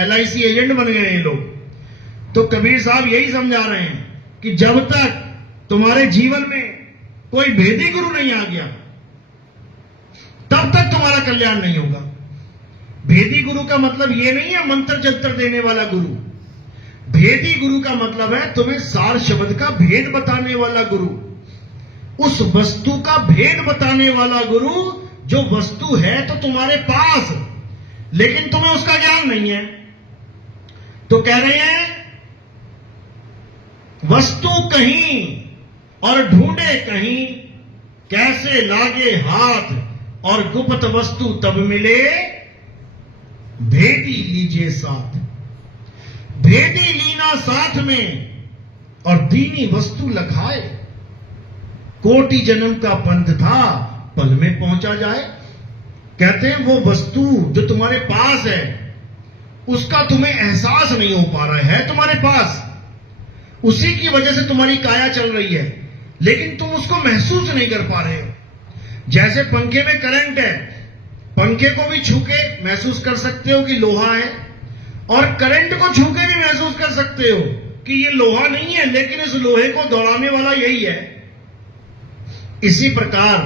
LIC एजेंट बन गए हैं लोग। तो कबीर साहब यही समझा रहे हैं कि जब तक तुम्हारे जीवन में कोई भेदी गुरु नहीं आ गया, तब तक तुम्हारा कल्याण नहीं होगा। भेदी गुरु का मतलब यह नहीं है मंत्र जंतर देने वाला गुरु। भेदी गुरु का मतलब है तुम्हें सार शब्द का भेद बताने वाला गुरु, उस वस्तु का भेद बताने वाला गुरु जो वस्तु है तो तुम्हारे पास, लेकिन तुम्हें उसका ज्ञान नहीं है। तो कह रहे हैं वस्तु कहीं और ढूंढे कहीं, कैसे लागे हाथ और गुप्त वस्तु तब मिले, भेदी लीजिए साथ। भेदी लीना साथ में और दीनी वस्तु लखाए। कोटि जन्म का पंथ था पल में पहुंचा जाए। कहते हैं वो वस्तु जो तुम्हारे पास है उसका तुम्हें एहसास नहीं हो पा रहा है तुम्हारे पास, उसी की वजह से तुम्हारी काया चल रही है, लेकिन तुम उसको महसूस नहीं कर पा रहे हो। जैसे पंखे में करंट है, पंखे को भी छू के महसूस कर सकते हो कि लोहा है, और करंट को छू के भी महसूस कर सकते हो कि ये लोहा नहीं है, लेकिन इस लोहे को दौड़ाने वाला यही है। इसी प्रकार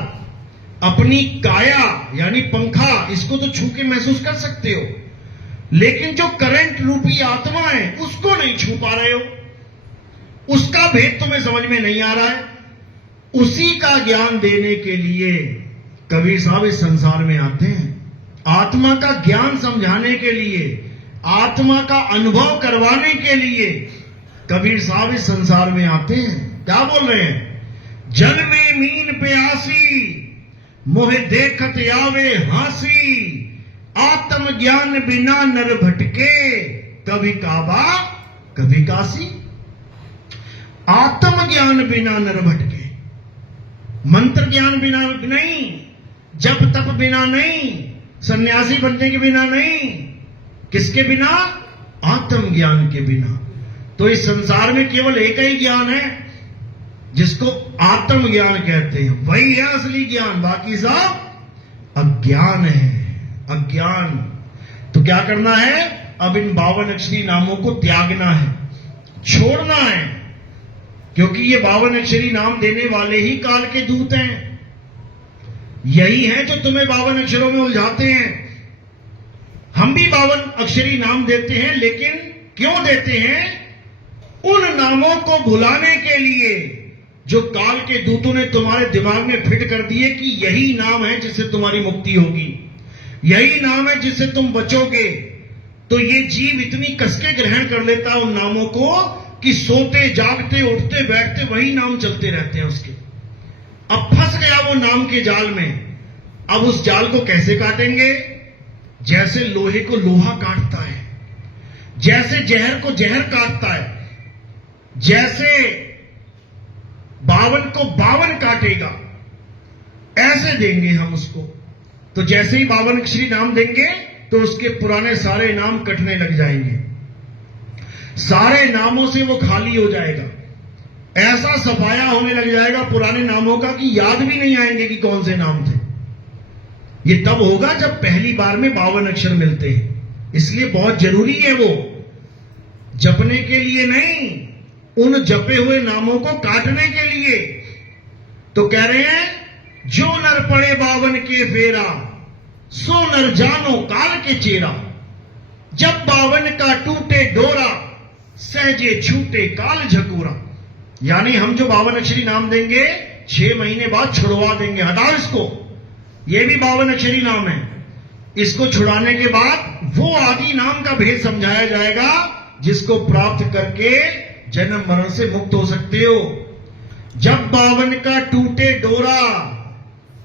अपनी काया यानी पंखा, इसको तो छू के महसूस कर सकते हो, लेकिन जो करंट रूपी आत्मा है उसको नहीं छू पा रहे हो, उसका भेद तुम्हें समझ में नहीं आ रहा है। उसी का ज्ञान देने के लिए कबीर साहब इस संसार में आते हैं। आत्मा का ज्ञान समझाने के लिए, आत्मा का अनुभव करवाने के लिए कबीर साहब इस संसार में आते हैं। क्या बोल रहे हैं? जल में मीन प्यासी, मोहे देखत आवे हासी, आत्म ज्ञान बिना नर भटके, कभी काबा कभी काशी। आत्म ज्ञान बिना नर भटके, मंत्र ज्ञान बिना नहीं, जप तप बिना नहीं, सन्यासी बनने के बिना नहीं, किसके बिना? आत्म ज्ञान के बिना। तो इस संसार में केवल एक ही ज्ञान है जिसको आत्म ज्ञान कहते हैं, वही है असली ज्ञान, बाकी सब अज्ञान है, अज्ञान। तो क्या करना है? अब इन 52 अक्षरी नामों को त्यागना है, छोड़ना है, क्योंकि ये 52 अक्षरी नाम देने वाले ही काल के दूत हैं। यही है जो तुम्हें 52 अक्षरों में उलझाते हैं। हम भी 52 अक्षरी नाम देते हैं, लेकिन क्यों देते हैं? उन नामों को भुलाने के लिए जो काल के दूतों ने तुम्हारे दिमाग में फिट कर दिए कि यही नाम है जिससे तुम्हारी मुक्ति होगी, यही नाम है जिससे तुम बचोगे। तो ये जीव इतनी कसके ग्रहण कर लेता है उन नामों को कि सोते जागते उठते बैठते वही नाम चलते रहते हैं उसके। अब फंस गया वो नाम के जाल में। अब उस जाल को कैसे काटेंगे? जैसे लोहे को लोहा काटता है, जैसे जहर को जहर काटता है, जैसे 52 को 52 काटेगा, ऐसे देंगे हम उसको। तो जैसे ही 52 अक्षरी नाम देंगे तो उसके पुराने सारे नाम कटने लग जाएंगे, सारे नामों से वो खाली हो जाएगा, ऐसा सफाया होने लग जाएगा पुराने नामों का कि याद भी नहीं आएंगे कि कौन से नाम थे। ये तब होगा जब पहली बार में 52 अक्षर मिलते हैं। इसलिए बहुत जरूरी है वो, जपने के लिए नहीं, उन जपे हुए नामों को काटने के लिए। तो कह रहे हैं जो नर पड़े 52 के फेरा, सो नर जानो काल के चेरा। जब 52 का टूटे डोरा, सहजे छूटे काल झकोरा। यानी हम जो 52 अक्षरी नाम देंगे 6 महीने बाद छुड़वा देंगे, हटाओ इसको, ये भी 52 अक्षरी नाम है। इसको छुड़ाने के बाद वो आदि नाम का भेद समझाया जाएगा जिसको प्राप्त करके जन्म मरण से मुक्त हो सकते हो। जब 52 का टूटे डोरा,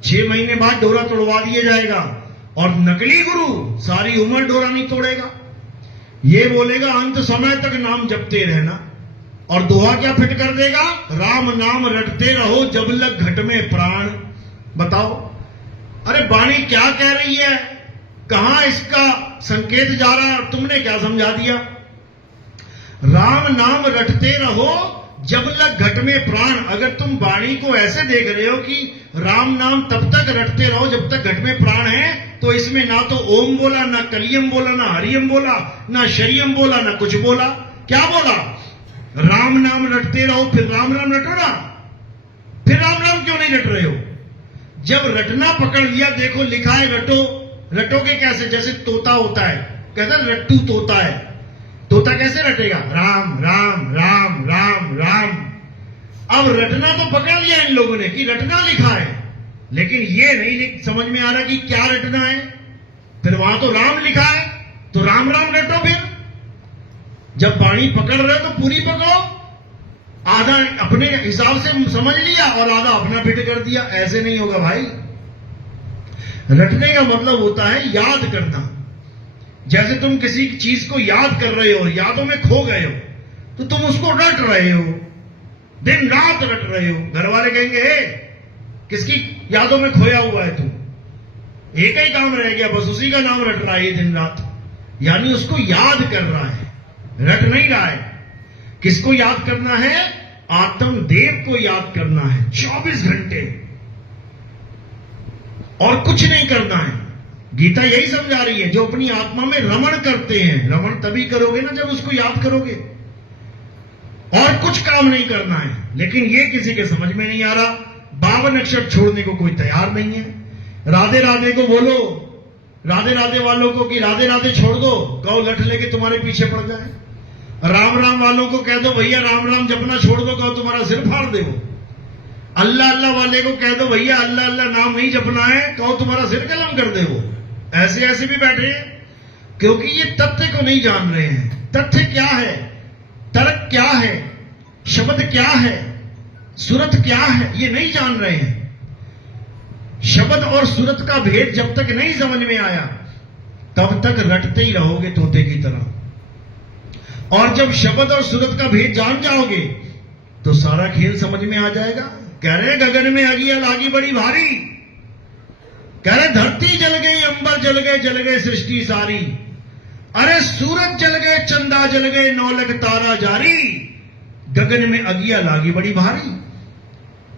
6 महीने बाद डोरा तोड़वा दिया जाएगा, और नकली गुरु सारी उम्र डोरा नहीं तोड़ेगा। ये बोलेगा अंत समय तक नाम जपते रहना, और दोहा क्या फिट कर देगा, राम नाम रटते रहो जब लग घट में प्राण। बताओ, अरे वाणी क्या कह रही है, कहां इसका संकेत जा रहा है, तुमने क्या समझा दिया। राम नाम रटते रहो जब लग घट में प्राण। अगर तुम वाणी को ऐसे देख रहे हो कि राम नाम तब तक रटते रहो जब तक घट में प्राण है, तो इसमें ना तो ओम बोला, ना कलियम बोला, ना हरियम बोला, ना शरियम बोला, ना कुछ बोला। क्या बोला, राम नाम रटते रहो, फिर राम राम रटो ना। फिर राम राम क्यों नहीं रट रहे हो। जब रटना पकड़ लिया, देखो लिखा है रटो, रटोगे कैसे, जैसे तोता होता है, कहता है रट्टू तोता है, तोता कैसे रटेगा, राम राम राम राम राम। अब रटना तो पकड़ लिया इन लोगों ने कि रटना लिखा है, लेकिन ये नहीं समझ में आ रहा कि क्या रटना है। फिर वहां तो राम लिखा है, तो राम राम रटो। फिर जब वाणी पकड़ रहे हो तो पूरी पकड़ो, आधा अपने हिसाब से समझ लिया और आधा अपना फिट कर दिया। ऐसे नहीं होगा भाई। रटने का मतलब होता है याद करना। जैसे तुम किसी चीज को याद कर रहे हो, यादों में खो गए हो, तो तुम उसको रट रहे हो, दिन रात रट रहे हो। घर वाले कहेंगे हे, किसकी यादों में खोया हुआ है तू, एक ही काम रह गया बस, उसी का नाम रट रहा है दिन रात। यानी उसको याद कर रहा है, रट नहीं रहा है। किसको याद करना है, आत्मदेव को याद करना है 24 घंटे, और कुछ नहीं करना है। गीता यही समझा रही है, जो अपनी आत्मा में रमण करते हैं, रमण तभी करोगे ना जब उसको याद करोगे, और कुछ काम नहीं करना है। लेकिन ये किसी के समझ में नहीं आ रहा। 52 अक्षर छोड़ने को कोई तैयार नहीं है। राधे राधे को बोलो राधे राधे वालों को कि राधे राधे छोड़ दो, कहो लठ लेके तुम्हारे पीछे पड़ जाए। राम राम वालों को कह दो भैया राम राम जपना छोड़ दो, कहो तुम्हारा सिर फाड़ दे वो। अल्लाह अल्लाह वाले को कह दो भैया अल्लाह अल्लाह नाम नहीं जपना है, कहो तुम्हारा सिर कलम कर दे वो। ऐसे ऐसे भी बैठे हैं, क्योंकि ये तथ्य को नहीं जान रहे हैं। तथ्य क्या है, तर्क क्या है, शब्द क्या है, सूरत क्या है, ये नहीं जान रहे हैं। शब्द और सूरत का भेद जब तक नहीं समझ में आया, तब तक रटते ही रहोगे तोते की तरह। और जब शब्द और सूरत का भेद जान जाओगे, तो सारा खेल समझ में आ जाएगा। कह रहे गगन में अगिया लागी बड़ी भारी, कह रहे धरती जल गई, अंबर जल गए सृष्टि सारी। अरे सूरज जल गए, चंदा जल गए, नौलख तारा जारी, गगन में अगिया लागी बड़ी भारी।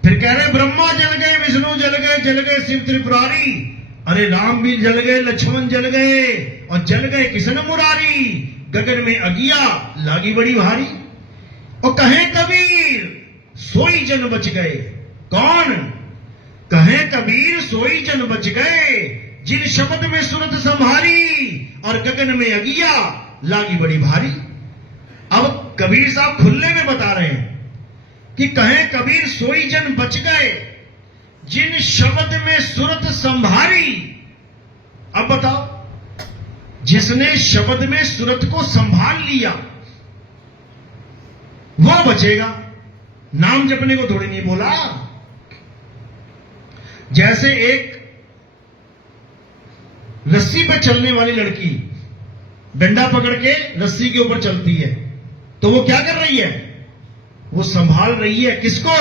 फिर कह रहे ब्रह्मा जल गए, विष्णु जल गए शिव त्रिपुरारी। अरे राम भी जल गए, लक्ष्मण जल गए, और जल गए किशन मुरारी, गगन में अगिया लागी बड़ी भारी। और कहे कबीर सोई जन बच गए, कौन, कहे कबीर सोई जन बच गए, जिन शब्द में सूरत संभारी, और गगन में अगिया लागी बड़ी भारी। अब कबीर साहब खुले में बता रहे हैं कि कहे कबीर सोई जन बच गए, जिन शब्द में सूरत संभारी। अब बताओ, जिसने शब्द में सूरत को संभाल लिया वो बचेगा। नाम जपने को थोड़ी नहीं बोला। जैसे एक रस्सी पे चलने वाली लड़की डंडा पकड़ के रस्सी के ऊपर चलती है, तो वो क्या कर रही है, वो संभाल रही है किसको,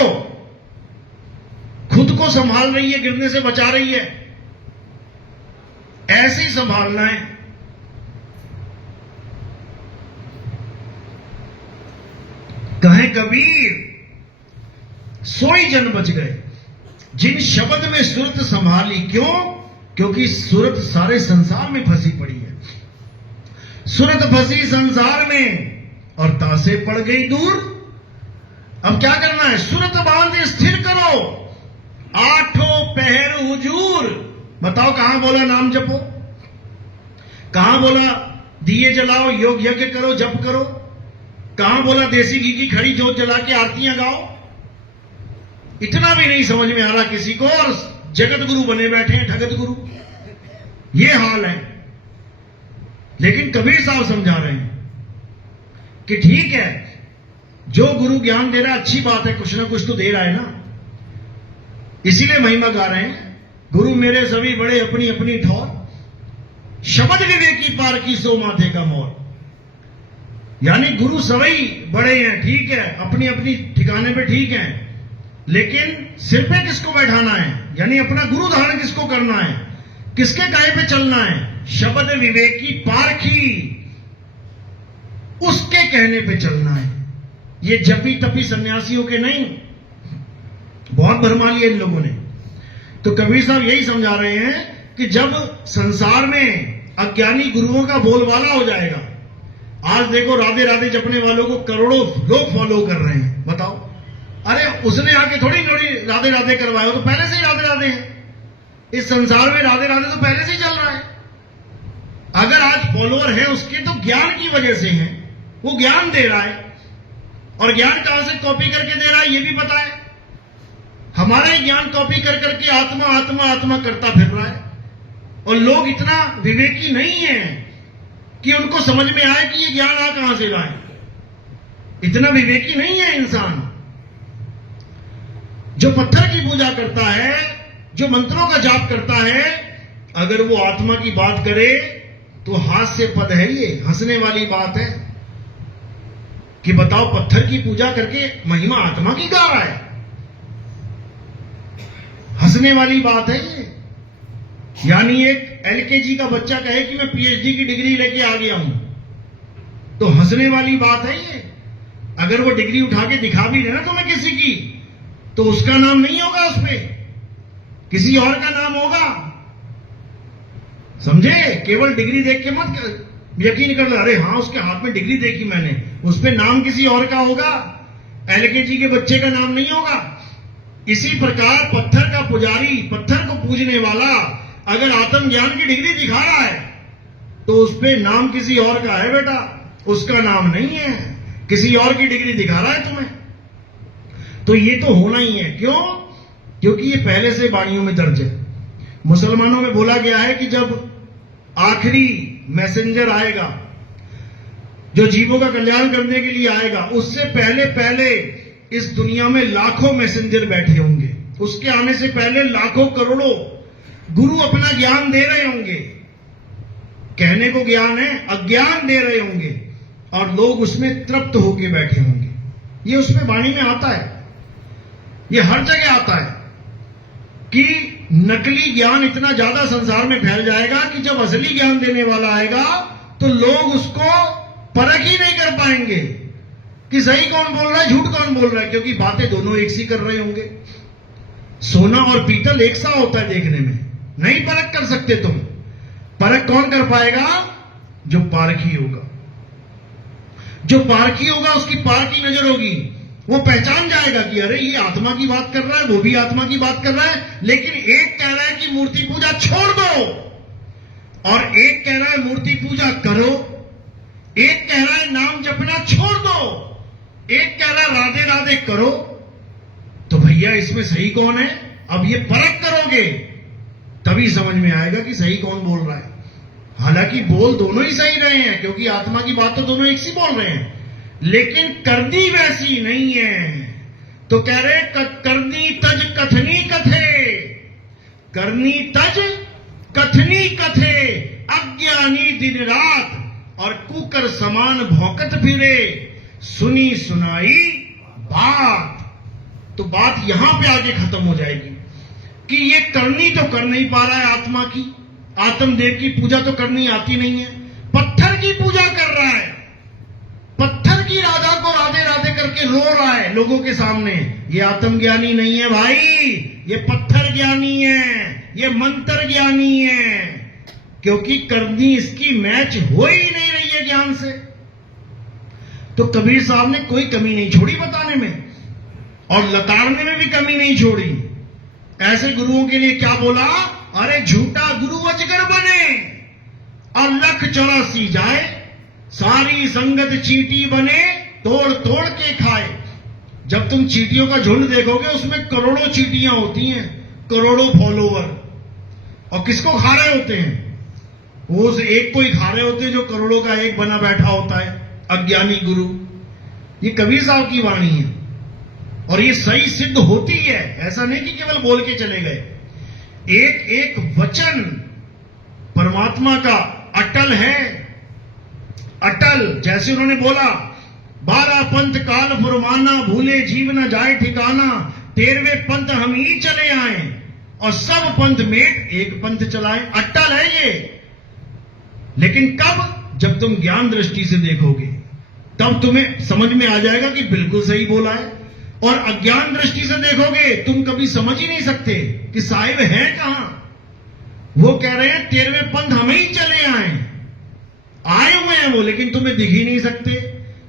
खुद को संभाल रही है, गिरने से बचा रही है। ऐसे ही संभालना है। कहे कबीर सोई जन बच गए, जिन शब्द में सूरत संभाली। क्यों, क्योंकि सूरत सारे संसार में फंसी पड़ी है। सूरत फंसी संसार में और तासे पड़ गई दूर। अब क्या करना है, सूरत बांध स्थिर करो, आठों पहर हुजूर। बताओ कहां बोला नाम जपो, कहां बोला दिए जलाओ, योग यज्ञ करो, जप करो, कहां बोला देसी घी की खड़ी जोत जला के आरतियां गाओ। इतना भी नहीं समझ में आ रहा किसी को, और जगत गुरु बने बैठे हैं, ठगत गुरु। ये हाल है। लेकिन कबीर साहब समझा रहे हैं कि ठीक है, जो गुरु ज्ञान दे रहा है अच्छी बात है, कुछ ना कुछ तो दे रहा है ना, इसीलिए महिमा गा रहे हैं। गुरु मेरे सभी बड़े अपनी अपनी ठौर, शब्द विवेकी पार की सो माथे का मोर। यानी गुरु सवई बड़े हैं, ठीक है, अपनी अपनी ठिकाने पे ठीक है, लेकिन सिर पे किसको बैठाना है, यानी अपना गुरु धारण किसको करना है, किसके गाय पे चलना है, शब्द विवेकी पारखी, उसके कहने पे चलना है। ये जपी तपी सन्यासियों के नहीं, बहुत भरमा लिया इन लोगों ने। तो कबीर साहब यही समझा रहे हैं कि जब संसार में अज्ञानी गुरुओं का बोलबाला हो जाएगा, आज देखो राधे राधे जपने वालों को करोड़ों लोग फॉलो कर रहे हैं, बताओ। अरे उसने आके थोड़ी थोड़ी राधे राधे करवाया, तो पहले से ही राधे राधे है। इस संसार में राधे राधे तो पहले से ही चल रहा है। अगर आज फॉलोअर है उसके, तो ज्ञान की वजह से है, वो ज्ञान दे रहा है, और ज्ञान कहां से कॉपी करके दे रहा है ये भी पता है। हमारा ही ज्ञान कॉपी कर करके आत्मा आत्मा आत्मा करता फिर रहा है, और लोग इतना विवेकी नहीं है कि उनको समझ में आए कि ये ज्ञान आ कहां से लाए। इतना विवेकी नहीं है इंसान। जो पत्थर की पूजा करता है, जो मंत्रों का जाप करता है, अगर वो आत्मा की बात करे तो हास्य पद है, ये हंसने वाली बात है कि बताओ पत्थर की पूजा करके महिमा आत्मा की गा रहा है, हंसने वाली बात है ये। यानी एक एलकेजी का बच्चा कहे कि मैं पीएचडी की डिग्री लेके आ गया हूं, तो हंसने वाली बात है ये। अगर वो डिग्री उठा के दिखा भी देना तुम्हें किसी की, तो उसका नाम नहीं होगा, उस पे किसी और का नाम होगा, समझे। केवल डिग्री देख के मत यकीन कर लो, अरे हाँ उसके हाथ में डिग्री देखी मैंने, उस पे नाम किसी और का होगा, एलकेजी के बच्चे का नाम नहीं होगा। इसी प्रकार पत्थर का पुजारी, पत्थर को पूजने वाला अगर आत्मज्ञान की डिग्री दिखा रहा है, तो उस पे नाम किसी और का है बेटा, उसका नाम नहीं है, किसी और की डिग्री दिखा रहा है तुम्हें। तो ये तो होना ही है। क्यों? क्योंकि ये पहले से वाणियों में दर्ज है। मुसलमानों में बोला गया है कि जब आखिरी मैसेंजर आएगा, जो जीवों का कल्याण करने के लिए आएगा, उससे पहले पहले इस दुनिया में लाखों मैसेंजर बैठे होंगे। उसके आने से पहले लाखों करोड़ों गुरु अपना ज्ञान दे रहे होंगे। कहने को ज्ञान है, अज्ञान दे रहे होंगे, और लोग उसमें तृप्त होकर बैठे होंगे। ये उसमें वाणी में आता है, ये हर जगह आता है कि नकली ज्ञान इतना ज्यादा संसार में फैल जाएगा कि जब असली ज्ञान देने वाला आएगा तो लोग उसको परख ही नहीं कर पाएंगे कि सही कौन बोल रहा है, झूठ कौन बोल रहा है, क्योंकि बातें दोनों एक सी कर रहे होंगे। सोना और पीतल एक सा होता है देखने में, नहीं परख कर सकते तुम। परख कौन कर पाएगा? जो पारखी होगा। जो पारखी होगा उसकी पारखी नजर होगी, वो पहचान जाएगा कि अरे ये आत्मा की बात कर रहा है, वो भी आत्मा की बात कर रहा है, लेकिन एक कह रहा है कि मूर्ति पूजा छोड़ दो, और एक कह रहा है मूर्ति पूजा करो, एक कह रहा है नाम जपना छोड़ दो, एक कह रहा है राधे राधे करो। तो भैया इसमें सही कौन है? अब ये परख करोगे तभी समझ में आएगा कि सही कौन बोल रहा है। हालांकि बोल दोनों ही सही रहे हैं, क्योंकि आत्मा की बात तो दोनों एक सी बोल रहे हैं, लेकिन करनी वैसी नहीं है। तो कह रहे करनी तज कथनी कथे, करनी तज कथनी कथे, अज्ञानी दिन रात और कुकर समान भौंकत फिरे, सुनी सुनाई बात। तो बात यहां पे आगे खत्म हो जाएगी कि ये करनी तो कर नहीं पा रहा है आत्मा की, आत्मदेव की पूजा तो करनी आती नहीं है, पत्थर की पूजा कर रहा है, पत्थर की राधा को राधे राधे करके रो रहा है लोगों के सामने। ये आत्मज्ञानी नहीं है भाई, ये पत्थर ज्ञानी है, ये मंत्र ज्ञानी है, क्योंकि करनी इसकी मैच हो ही नहीं रही है ज्ञान से। तो कबीर साहब ने कोई कमी नहीं छोड़ी बताने में, और लताड़ने में भी कमी नहीं छोड़ी। ऐसे गुरुओं के लिए क्या बोला? अरे झूठा गुरु अजगर बने और लख 84 जाए, सारी संगत चींटी बने, तोड़ तोड़ के खाए। जब तुम चींटियों का झुंड देखोगे उसमें करोड़ों चींटियां होती हैं, करोड़ों फॉलोवर, और किसको खा रहे होते हैं? वो उस एक को ही खा रहे होते हैं जो करोड़ों का एक बना बैठा होता है, अज्ञानी गुरु। ये कबीर साहब की वाणी है, और ये सही सिद्ध होती है। ऐसा नहीं कि केवल बोल के चले गए, एक एक वचन परमात्मा का अटल है, अटल। जैसे उन्होंने बोला 12 पंथ काल फुरमाना, भूले जीव न जाए ठिकाना, 13वें पंथ हम ही चले आए और सब पंथ में एक पंथ चलाए। अटल है ये। लेकिन कब? जब तुम ज्ञान दृष्टि से देखोगे तब तुम्हें समझ में आ जाएगा कि बिल्कुल सही बोला है। और अज्ञान दृष्टि से देखोगे तुम कभी समझ ही नहीं सकते कि साहिब है कहां। वो कह रहे हैं 13वें पंथ हम ही चले आए हुए हैं वो, लेकिन तुम्हें दिख ही नहीं सकते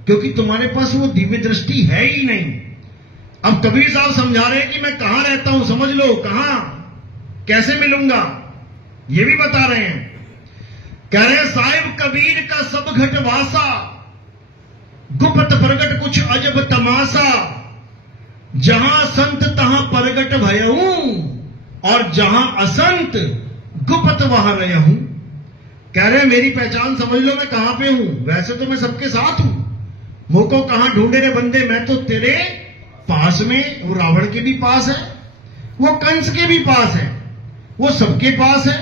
क्योंकि तुम्हारे पास वो दिव्य दृष्टि है ही नहीं। अब कबीर साहब समझा रहे हैं कि मैं कहां रहता हूं, समझ लो कहां, कैसे मिलूंगा, ये भी बता रहे हैं। कह रहे हैं साहिब कबीर का सब घट वासा, गुप्त प्रगट कुछ अजब तमाशा, जहां संत तहां प्रगट भयहूं और जहां असंत गुप्त वहां रहूं। कह रहे हैं मेरी पहचान समझ लो, मैं कहां पे हूं। वैसे तो मैं सबके साथ हूं, मुझको कहां ढूंढे रे बंदे, मैं तो तेरे पास में। वो रावण के भी पास है, वो कंस के भी पास है, वो सबके पास है।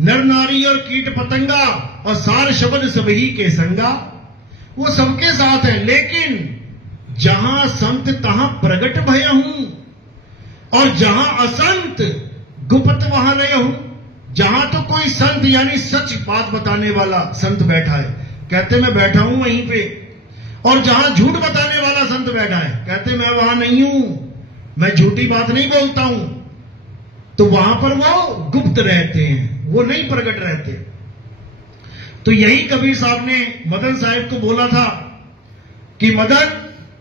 नर नारी और कीट पतंगा और सार शब्द सभी के संगा, वो सबके साथ है। लेकिन जहां संत तहां प्रगट भयहूं और जहां असंत गुप्त वहां रहूं। जहां तो कोई संत यानी सच बात बताने वाला संत बैठा है, कहते मैं बैठा हूं वहीं पे, और जहां झूठ बताने वाला संत बैठा है, कहते मैं वहां नहीं हूं, मैं झूठी बात नहीं बोलता हूं। तो वहां पर वो गुप्त रहते हैं, वो नहीं प्रकट रहते। तो यही कबीर साहब ने मदन साहब को बोला था कि मदन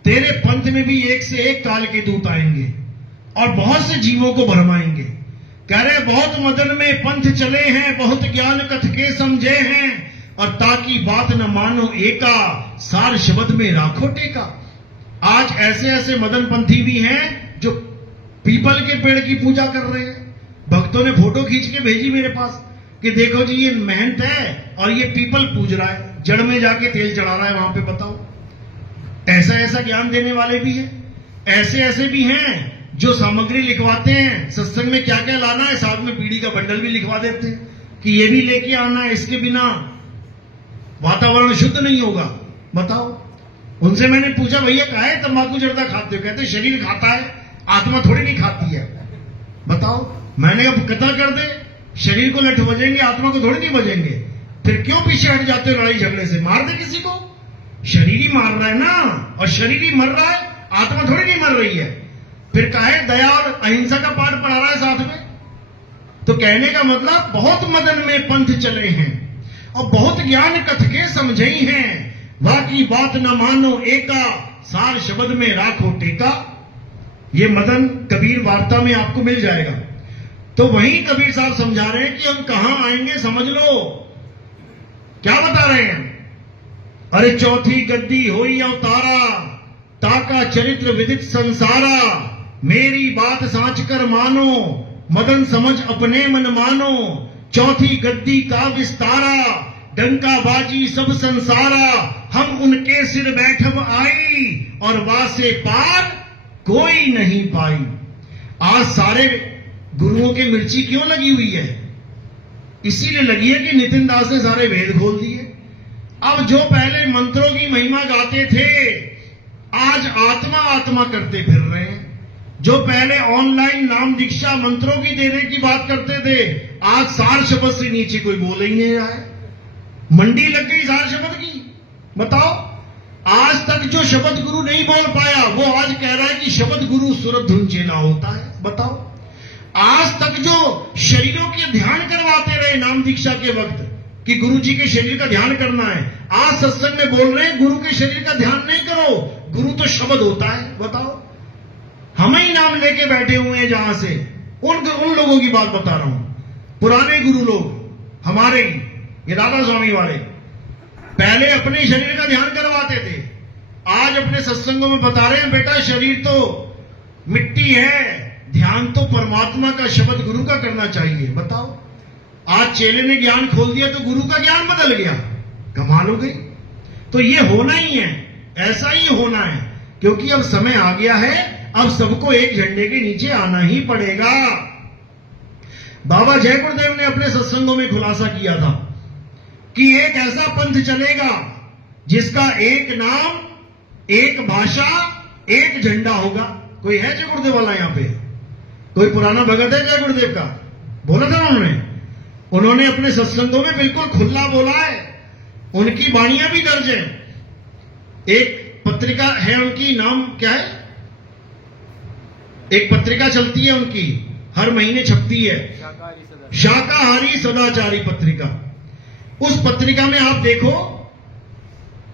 तेरे पंथ में भी एक से एक काल के दूत आएंगे और बहुत से जीवों को भरमाएंगे। कह रहे बहुत मदन में पंथ चले हैं, बहुत ज्ञान कथ के समझे हैं, और ताकि बात न मानो एका, सार शब्द में राखो टेका। आज ऐसे ऐसे मदन पंथी भी हैं जो पीपल के पेड़ की पूजा कर रहे हैं। भक्तों ने फोटो खींच के भेजी मेरे पास कि देखो जी ये महंत है और ये पीपल पूज रहा है, जड़ में जाके तेल चढ़ा रहा है वहां पे। बताओ, ऐसा ऐसा ज्ञान देने वाले भी हैं। ऐसे ऐसे भी हैं जो सामग्री लिखवाते हैं, सत्संग में क्या क्या लाना है, साथ में बीड़ी का बंडल भी लिखवा देते हैं कि ये भी लेके आना है, इसके बिना वातावरण शुद्ध नहीं होगा। बताओ, उनसे मैंने पूछा भैया काहे तंबाकू जर्दा खाते हो? कहते शरीर खाता है, आत्मा थोड़ी नहीं खाती है। बताओ, मैंने अब कत्ल कर दे, शरीर को लठ बजेंगे, आत्मा को थोड़ी नहीं बजेंगे। फिर क्यों पीछे हट जाते हो लड़ाई झगड़े से? मार दे किसी को, शरीर ही मार रहा है ना, और शरीर ही मर रहा है, आत्मा थोड़ी नहीं मर रही है। फिर काहे दया और अहिंसा का पाठ पढ़ा रहा है साथ में? तो कहने का मतलब बहुत मदन में पंथ चले हैं और बहुत ज्ञान कथ के समझे ही हैं, बाकी बात न मानो एका, सार शब्द में राखो टेका। ये मदन कबीर वार्ता में आपको मिल जाएगा। तो वहीं कबीर साहब समझा रहे हैं कि हम कहां आएंगे, समझ लो। क्या बता रहे हैं? अरे चौथी गद्दी होई अवतारा, ताका चरित्र विदित संसारा, मेरी बात साच कर मानो, मदन समझ अपने मन मानो, चौथी गद्दी का विस्तारा, डंका बाजी सब संसारा, हम उनके सिर बैठब आई और वासे पार कोई नहीं पाई। आज सारे गुरुओं के मिर्ची क्यों लगी हुई है? इसीलिए लगी है कि नितिन दास ने सारे वेद खोल दिए। अब जो पहले मंत्रों की महिमा गाते थे आज आत्मा आत्मा करते फिर रहे हैं। जो पहले ऑनलाइन नाम दीक्षा मंत्रों की देने की बात करते थे आज सार शब्द से नीचे कोई बोल ही नहीं रहा है। मंडी लग गई सार शब्द की। बताओ, आज तक जो शब्द गुरु नहीं बोल पाया वो आज कह रहा है कि शब्द गुरु सुरत धुन चेला होता है। बताओ, आज तक जो शरीरों के ध्यान करवाते रहे नाम दीक्षा के वक्त कि गुरु जी के शरीर का ध्यान करना है, आज सत्संग में बोल रहे हैं गुरु के शरीर का ध्यान नहीं करो, गुरु तो शब्द होता है। बताओ, हम ही नाम लेके बैठे हुए हैं जहां से। उन लोगों की बात बता रहा हूं, पुराने गुरु लोग हमारे ही, ये राधा स्वामी वाले पहले अपने शरीर का ध्यान करवाते थे, आज अपने सत्संगों में बता रहे हैं बेटा शरीर तो मिट्टी है, ध्यान तो परमात्मा का शब्द गुरु का करना चाहिए। बताओ, आज चेले ने ज्ञान खोल दिया तो गुरु का ज्ञान बदल गया, कमाल हो गई। तो ये होना ही है, ऐसा ही होना है, क्योंकि अब समय आ गया है, अब सबको एक झंडे के नीचे आना ही पड़ेगा। बाबा जय गुरुदेव ने अपने सत्संगों में खुलासा किया था कि एक ऐसा पंथ चलेगा जिसका एक नाम, एक भाषा, एक झंडा होगा। कोई है जय गुरुदेव वाला यहां पे? कोई पुराना भगत है जय गुरुदेव का? बोला था उन्होंने अपने सत्संगों में बिल्कुल खुला बोला है। उनकी वाणियां भी दर्ज है। एक पत्रिका है उनकी, नाम क्या है, एक पत्रिका चलती है उनकी, हर महीने छपती है, शाकाहारी सदाचारी पत्रिका। उस पत्रिका में आप देखो,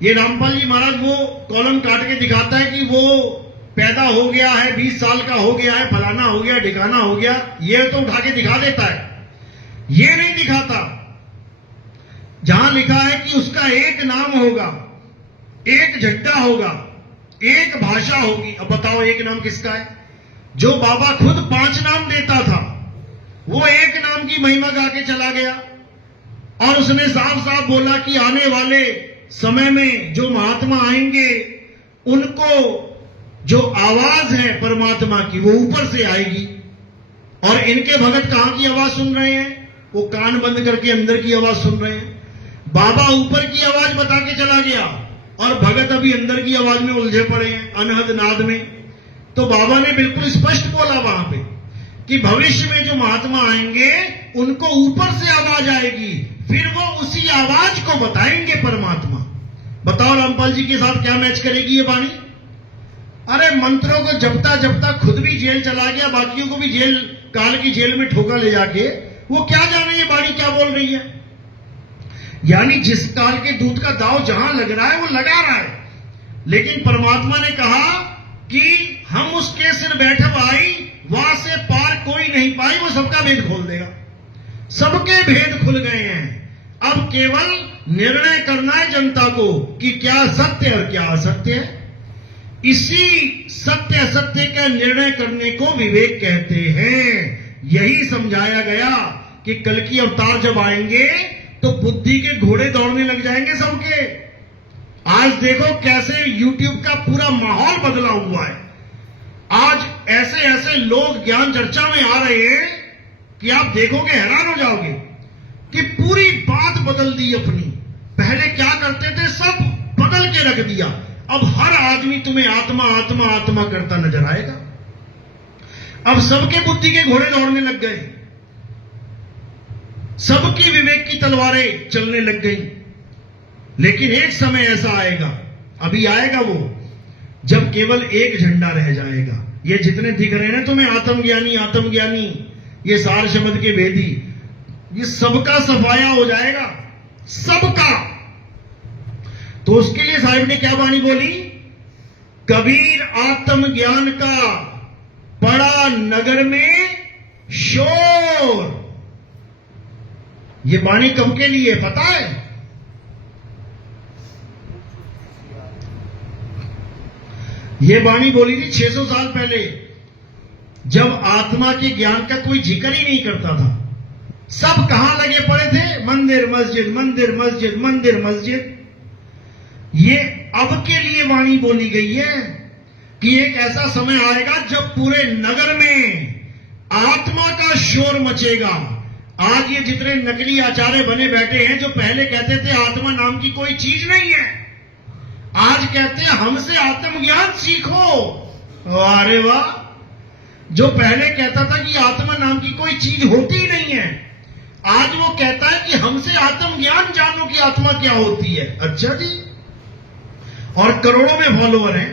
ये रामपाल जी महाराज वो कॉलम काट के दिखाता है कि वो पैदा हो गया है, 20 साल का हो गया है, फलाना हो गया, ठिकाना हो गया, ये तो उठा के दिखा देता है। ये नहीं दिखाता जहां लिखा है कि उसका एक नाम होगा, एक झंडा होगा, एक भाषा होगी। अब बताओ एक नाम किसका है? जो बाबा खुद 5 नाम देता था, वो एक नाम की महिमा गा के चला गया। और उसने साफ साफ बोला कि आने वाले समय में जो महात्मा आएंगे, उनको जो आवाज है परमात्मा की, वो ऊपर से आएगी। और इनके भगत कहां की आवाज सुन रहे हैं? वो कान बंद करके अंदर की आवाज सुन रहे हैं। बाबा ऊपर की आवाज बता के चला गया और भगत अभी अंदर की आवाज में उलझे पड़े हैं, अनहद नाद में। तो बाबा ने बिल्कुल स्पष्ट बोला वहां पे कि भविष्य में जो महात्मा आएंगे, उनको ऊपर से आवाज आएगी, फिर वो उसी आवाज को बताएंगे परमात्मा। बताओ रामपाल जी के साथ क्या मैच करेगी ये वाणी? अरे मंत्रों को जपता जपता खुद भी जेल चला गया, बाकियों को भी जेल, काल की जेल में ठोका ले जाके। वो क्या जाने ये वाणी क्या बोल रही है? यानी जिस काल के दूत का दाव जहां लग रहा है वो लगा रहा है। लेकिन परमात्मा ने कहा कि हम उसके सिर बैठब आई, वहां से पार कोई नहीं पाई, वो सबका भेद खोल देगा। सबके भेद खुल गए हैं। अब केवल निर्णय करना है जनता को कि क्या सत्य और क्या असत्य है। इसी सत्य असत्य का निर्णय करने को विवेक कहते हैं। यही समझाया गया कि कल की अवतार जब आएंगे तो बुद्धि के घोड़े दौड़ने लग जाएंगे सबके। आज देखो कैसे YouTube का पूरा माहौल बदला हुआ है। आज ऐसे ऐसे लोग ज्ञान चर्चा में आ रहे हैं कि आप देखोगे, हैरान हो जाओगे कि पूरी बात बदल दी अपनी। पहले क्या करते थे, सब बदल के रख दिया। अब हर आदमी तुम्हें आत्मा आत्मा आत्मा करता नजर आएगा। अब सबके बुद्धि के घोड़े दौड़ने लग गए, सबकी विवेक की तलवारें चलने लग गई। लेकिन एक समय ऐसा आएगा, अभी आएगा वो, जब केवल एक झंडा रह जाएगा। ये जितने दिख रहे हैं ना तुम्हें, आत्मज्ञानी आत्मज्ञानी, ये सार शब्द के भेदी, ये सबका सफाया हो जाएगा, सबका। तो उसके लिए साहिब ने क्या वाणी बोली? कबीर आत्मज्ञान का बड़ा नगर में शोर। ये वाणी कब के लिए पता है? ये वाणी बोली थी 600 साल पहले, जब आत्मा के ज्ञान का कोई जिक्र ही नहीं करता था। सब कहां लगे पड़े थे? मंदिर मस्जिद, मंदिर मस्जिद, मंदिर मस्जिद। ये अब के लिए वाणी बोली गई है कि एक ऐसा समय आएगा जब पूरे नगर में आत्मा का शोर मचेगा। आज ये जितने नकली आचार्य बने बैठे हैं, जो पहले कहते थे आत्मा नाम की कोई चीज नहीं है, आज कहते हैं हमसे आत्मज्ञान सीखो। अरे वाह! जो पहले कहता था कि आत्मा नाम की कोई चीज होती ही नहीं है, आज वो कहता है कि हमसे आत्मज्ञान जानो कि आत्मा क्या होती है। अच्छा जी। और करोड़ों में फॉलोअर हैं,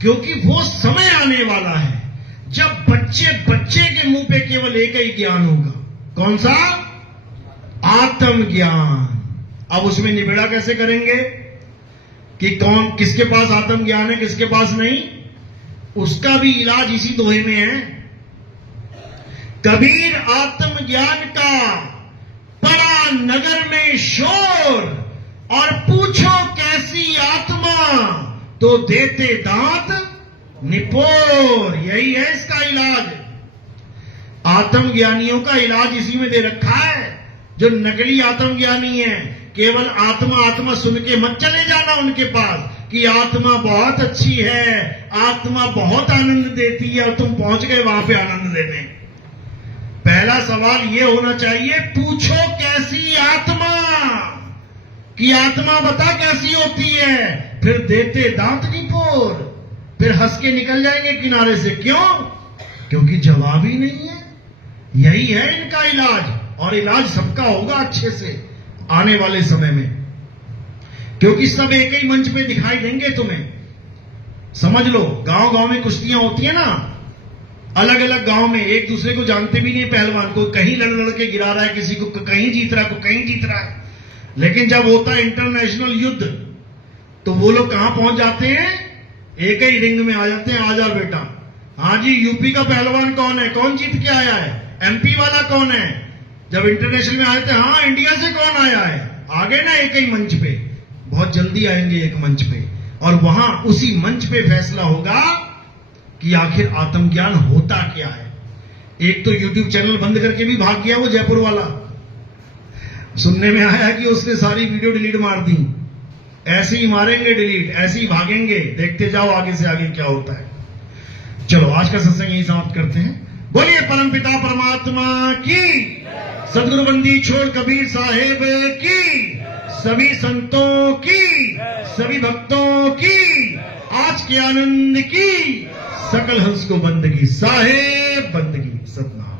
क्योंकि वो समय आने वाला है जब बच्चे बच्चे के मुंह पे केवल एक ही ज्ञान होगा। कौन सा? आत्मज्ञान। अब उसमें निबेड़ा कैसे करेंगे कि कौन किसके पास आत्मज्ञान है, किसके पास नहीं? उसका भी इलाज इसी दोहे में है। कबीर आत्मज्ञान का बड़ा नगर में शोर, और पूछो कैसी आत्मा, तो देते दांत निपोर। यही है इसका इलाज। आत्मज्ञानियों का इलाज इसी में दे रखा है। जो नकली आत्मज्ञानी है, केवल आत्मा आत्मा सुन के मत चले जाना उनके पास कि आत्मा बहुत अच्छी है, आत्मा बहुत आनंद देती है, और तुम पहुंच गए वहां पे आनंद देने। पहला सवाल ये होना चाहिए, पूछो कैसी आत्मा, कि आत्मा बता कैसी होती है, फिर देते दांत की पोर, फिर हंस के निकल जाएंगे किनारे से। क्यों? क्योंकि जवाब ही नहीं है। यही है इनका इलाज, और इलाज सबका होगा अच्छे से आने वाले समय में, क्योंकि सब एक ही मंच पे दिखाई देंगे तुम्हें। समझ लो, गांव गांव में कुश्तियां होती है ना, अलग अलग गांव में, एक दूसरे को जानते भी नहीं पहलवान को, कहीं लड़ लड़ के गिरा रहा है किसी को, कहीं जीत रहा है, को कहीं जीत रहा है। लेकिन जब होता है इंटरनेशनल युद्ध, तो वो लोग कहां पहुंच जाते हैं? एक ही रिंग में आ जाते हैं। आ जा बेटा। हाँ जी, यूपी का पहलवान कौन है, कौन जीत के आया है, एमपी वाला कौन है। जब इंटरनेशनल में आए थे, हाँ इंडिया से कौन आया है, आ गए ना एक ही मंच पे। बहुत जल्दी आएंगे एक मंच पे, और वहां उसी मंच पे फैसला होगा कि आखिर आत्मज्ञान होता क्या है। एक तो यूट्यूब चैनल बंद करके भी भाग गया वो जयपुर वाला, सुनने में आया कि उसने सारी वीडियो डिलीट मार दी। ऐसे ही मारेंगे डिलीट, ऐसे ही भागेंगे, देखते जाओ आगे से आगे क्या होता है। चलो आज का सत्संग यही समाप्त करते हैं। बोलिए परमपिता परमात्मा की, सदगुरु बंदी छोड़ कबीर साहेब की, सभी संतों की, सभी भक्तों की, आज के आनंद की, सकल हंस को बंदगी, साहेब बंदगी, सतनाम।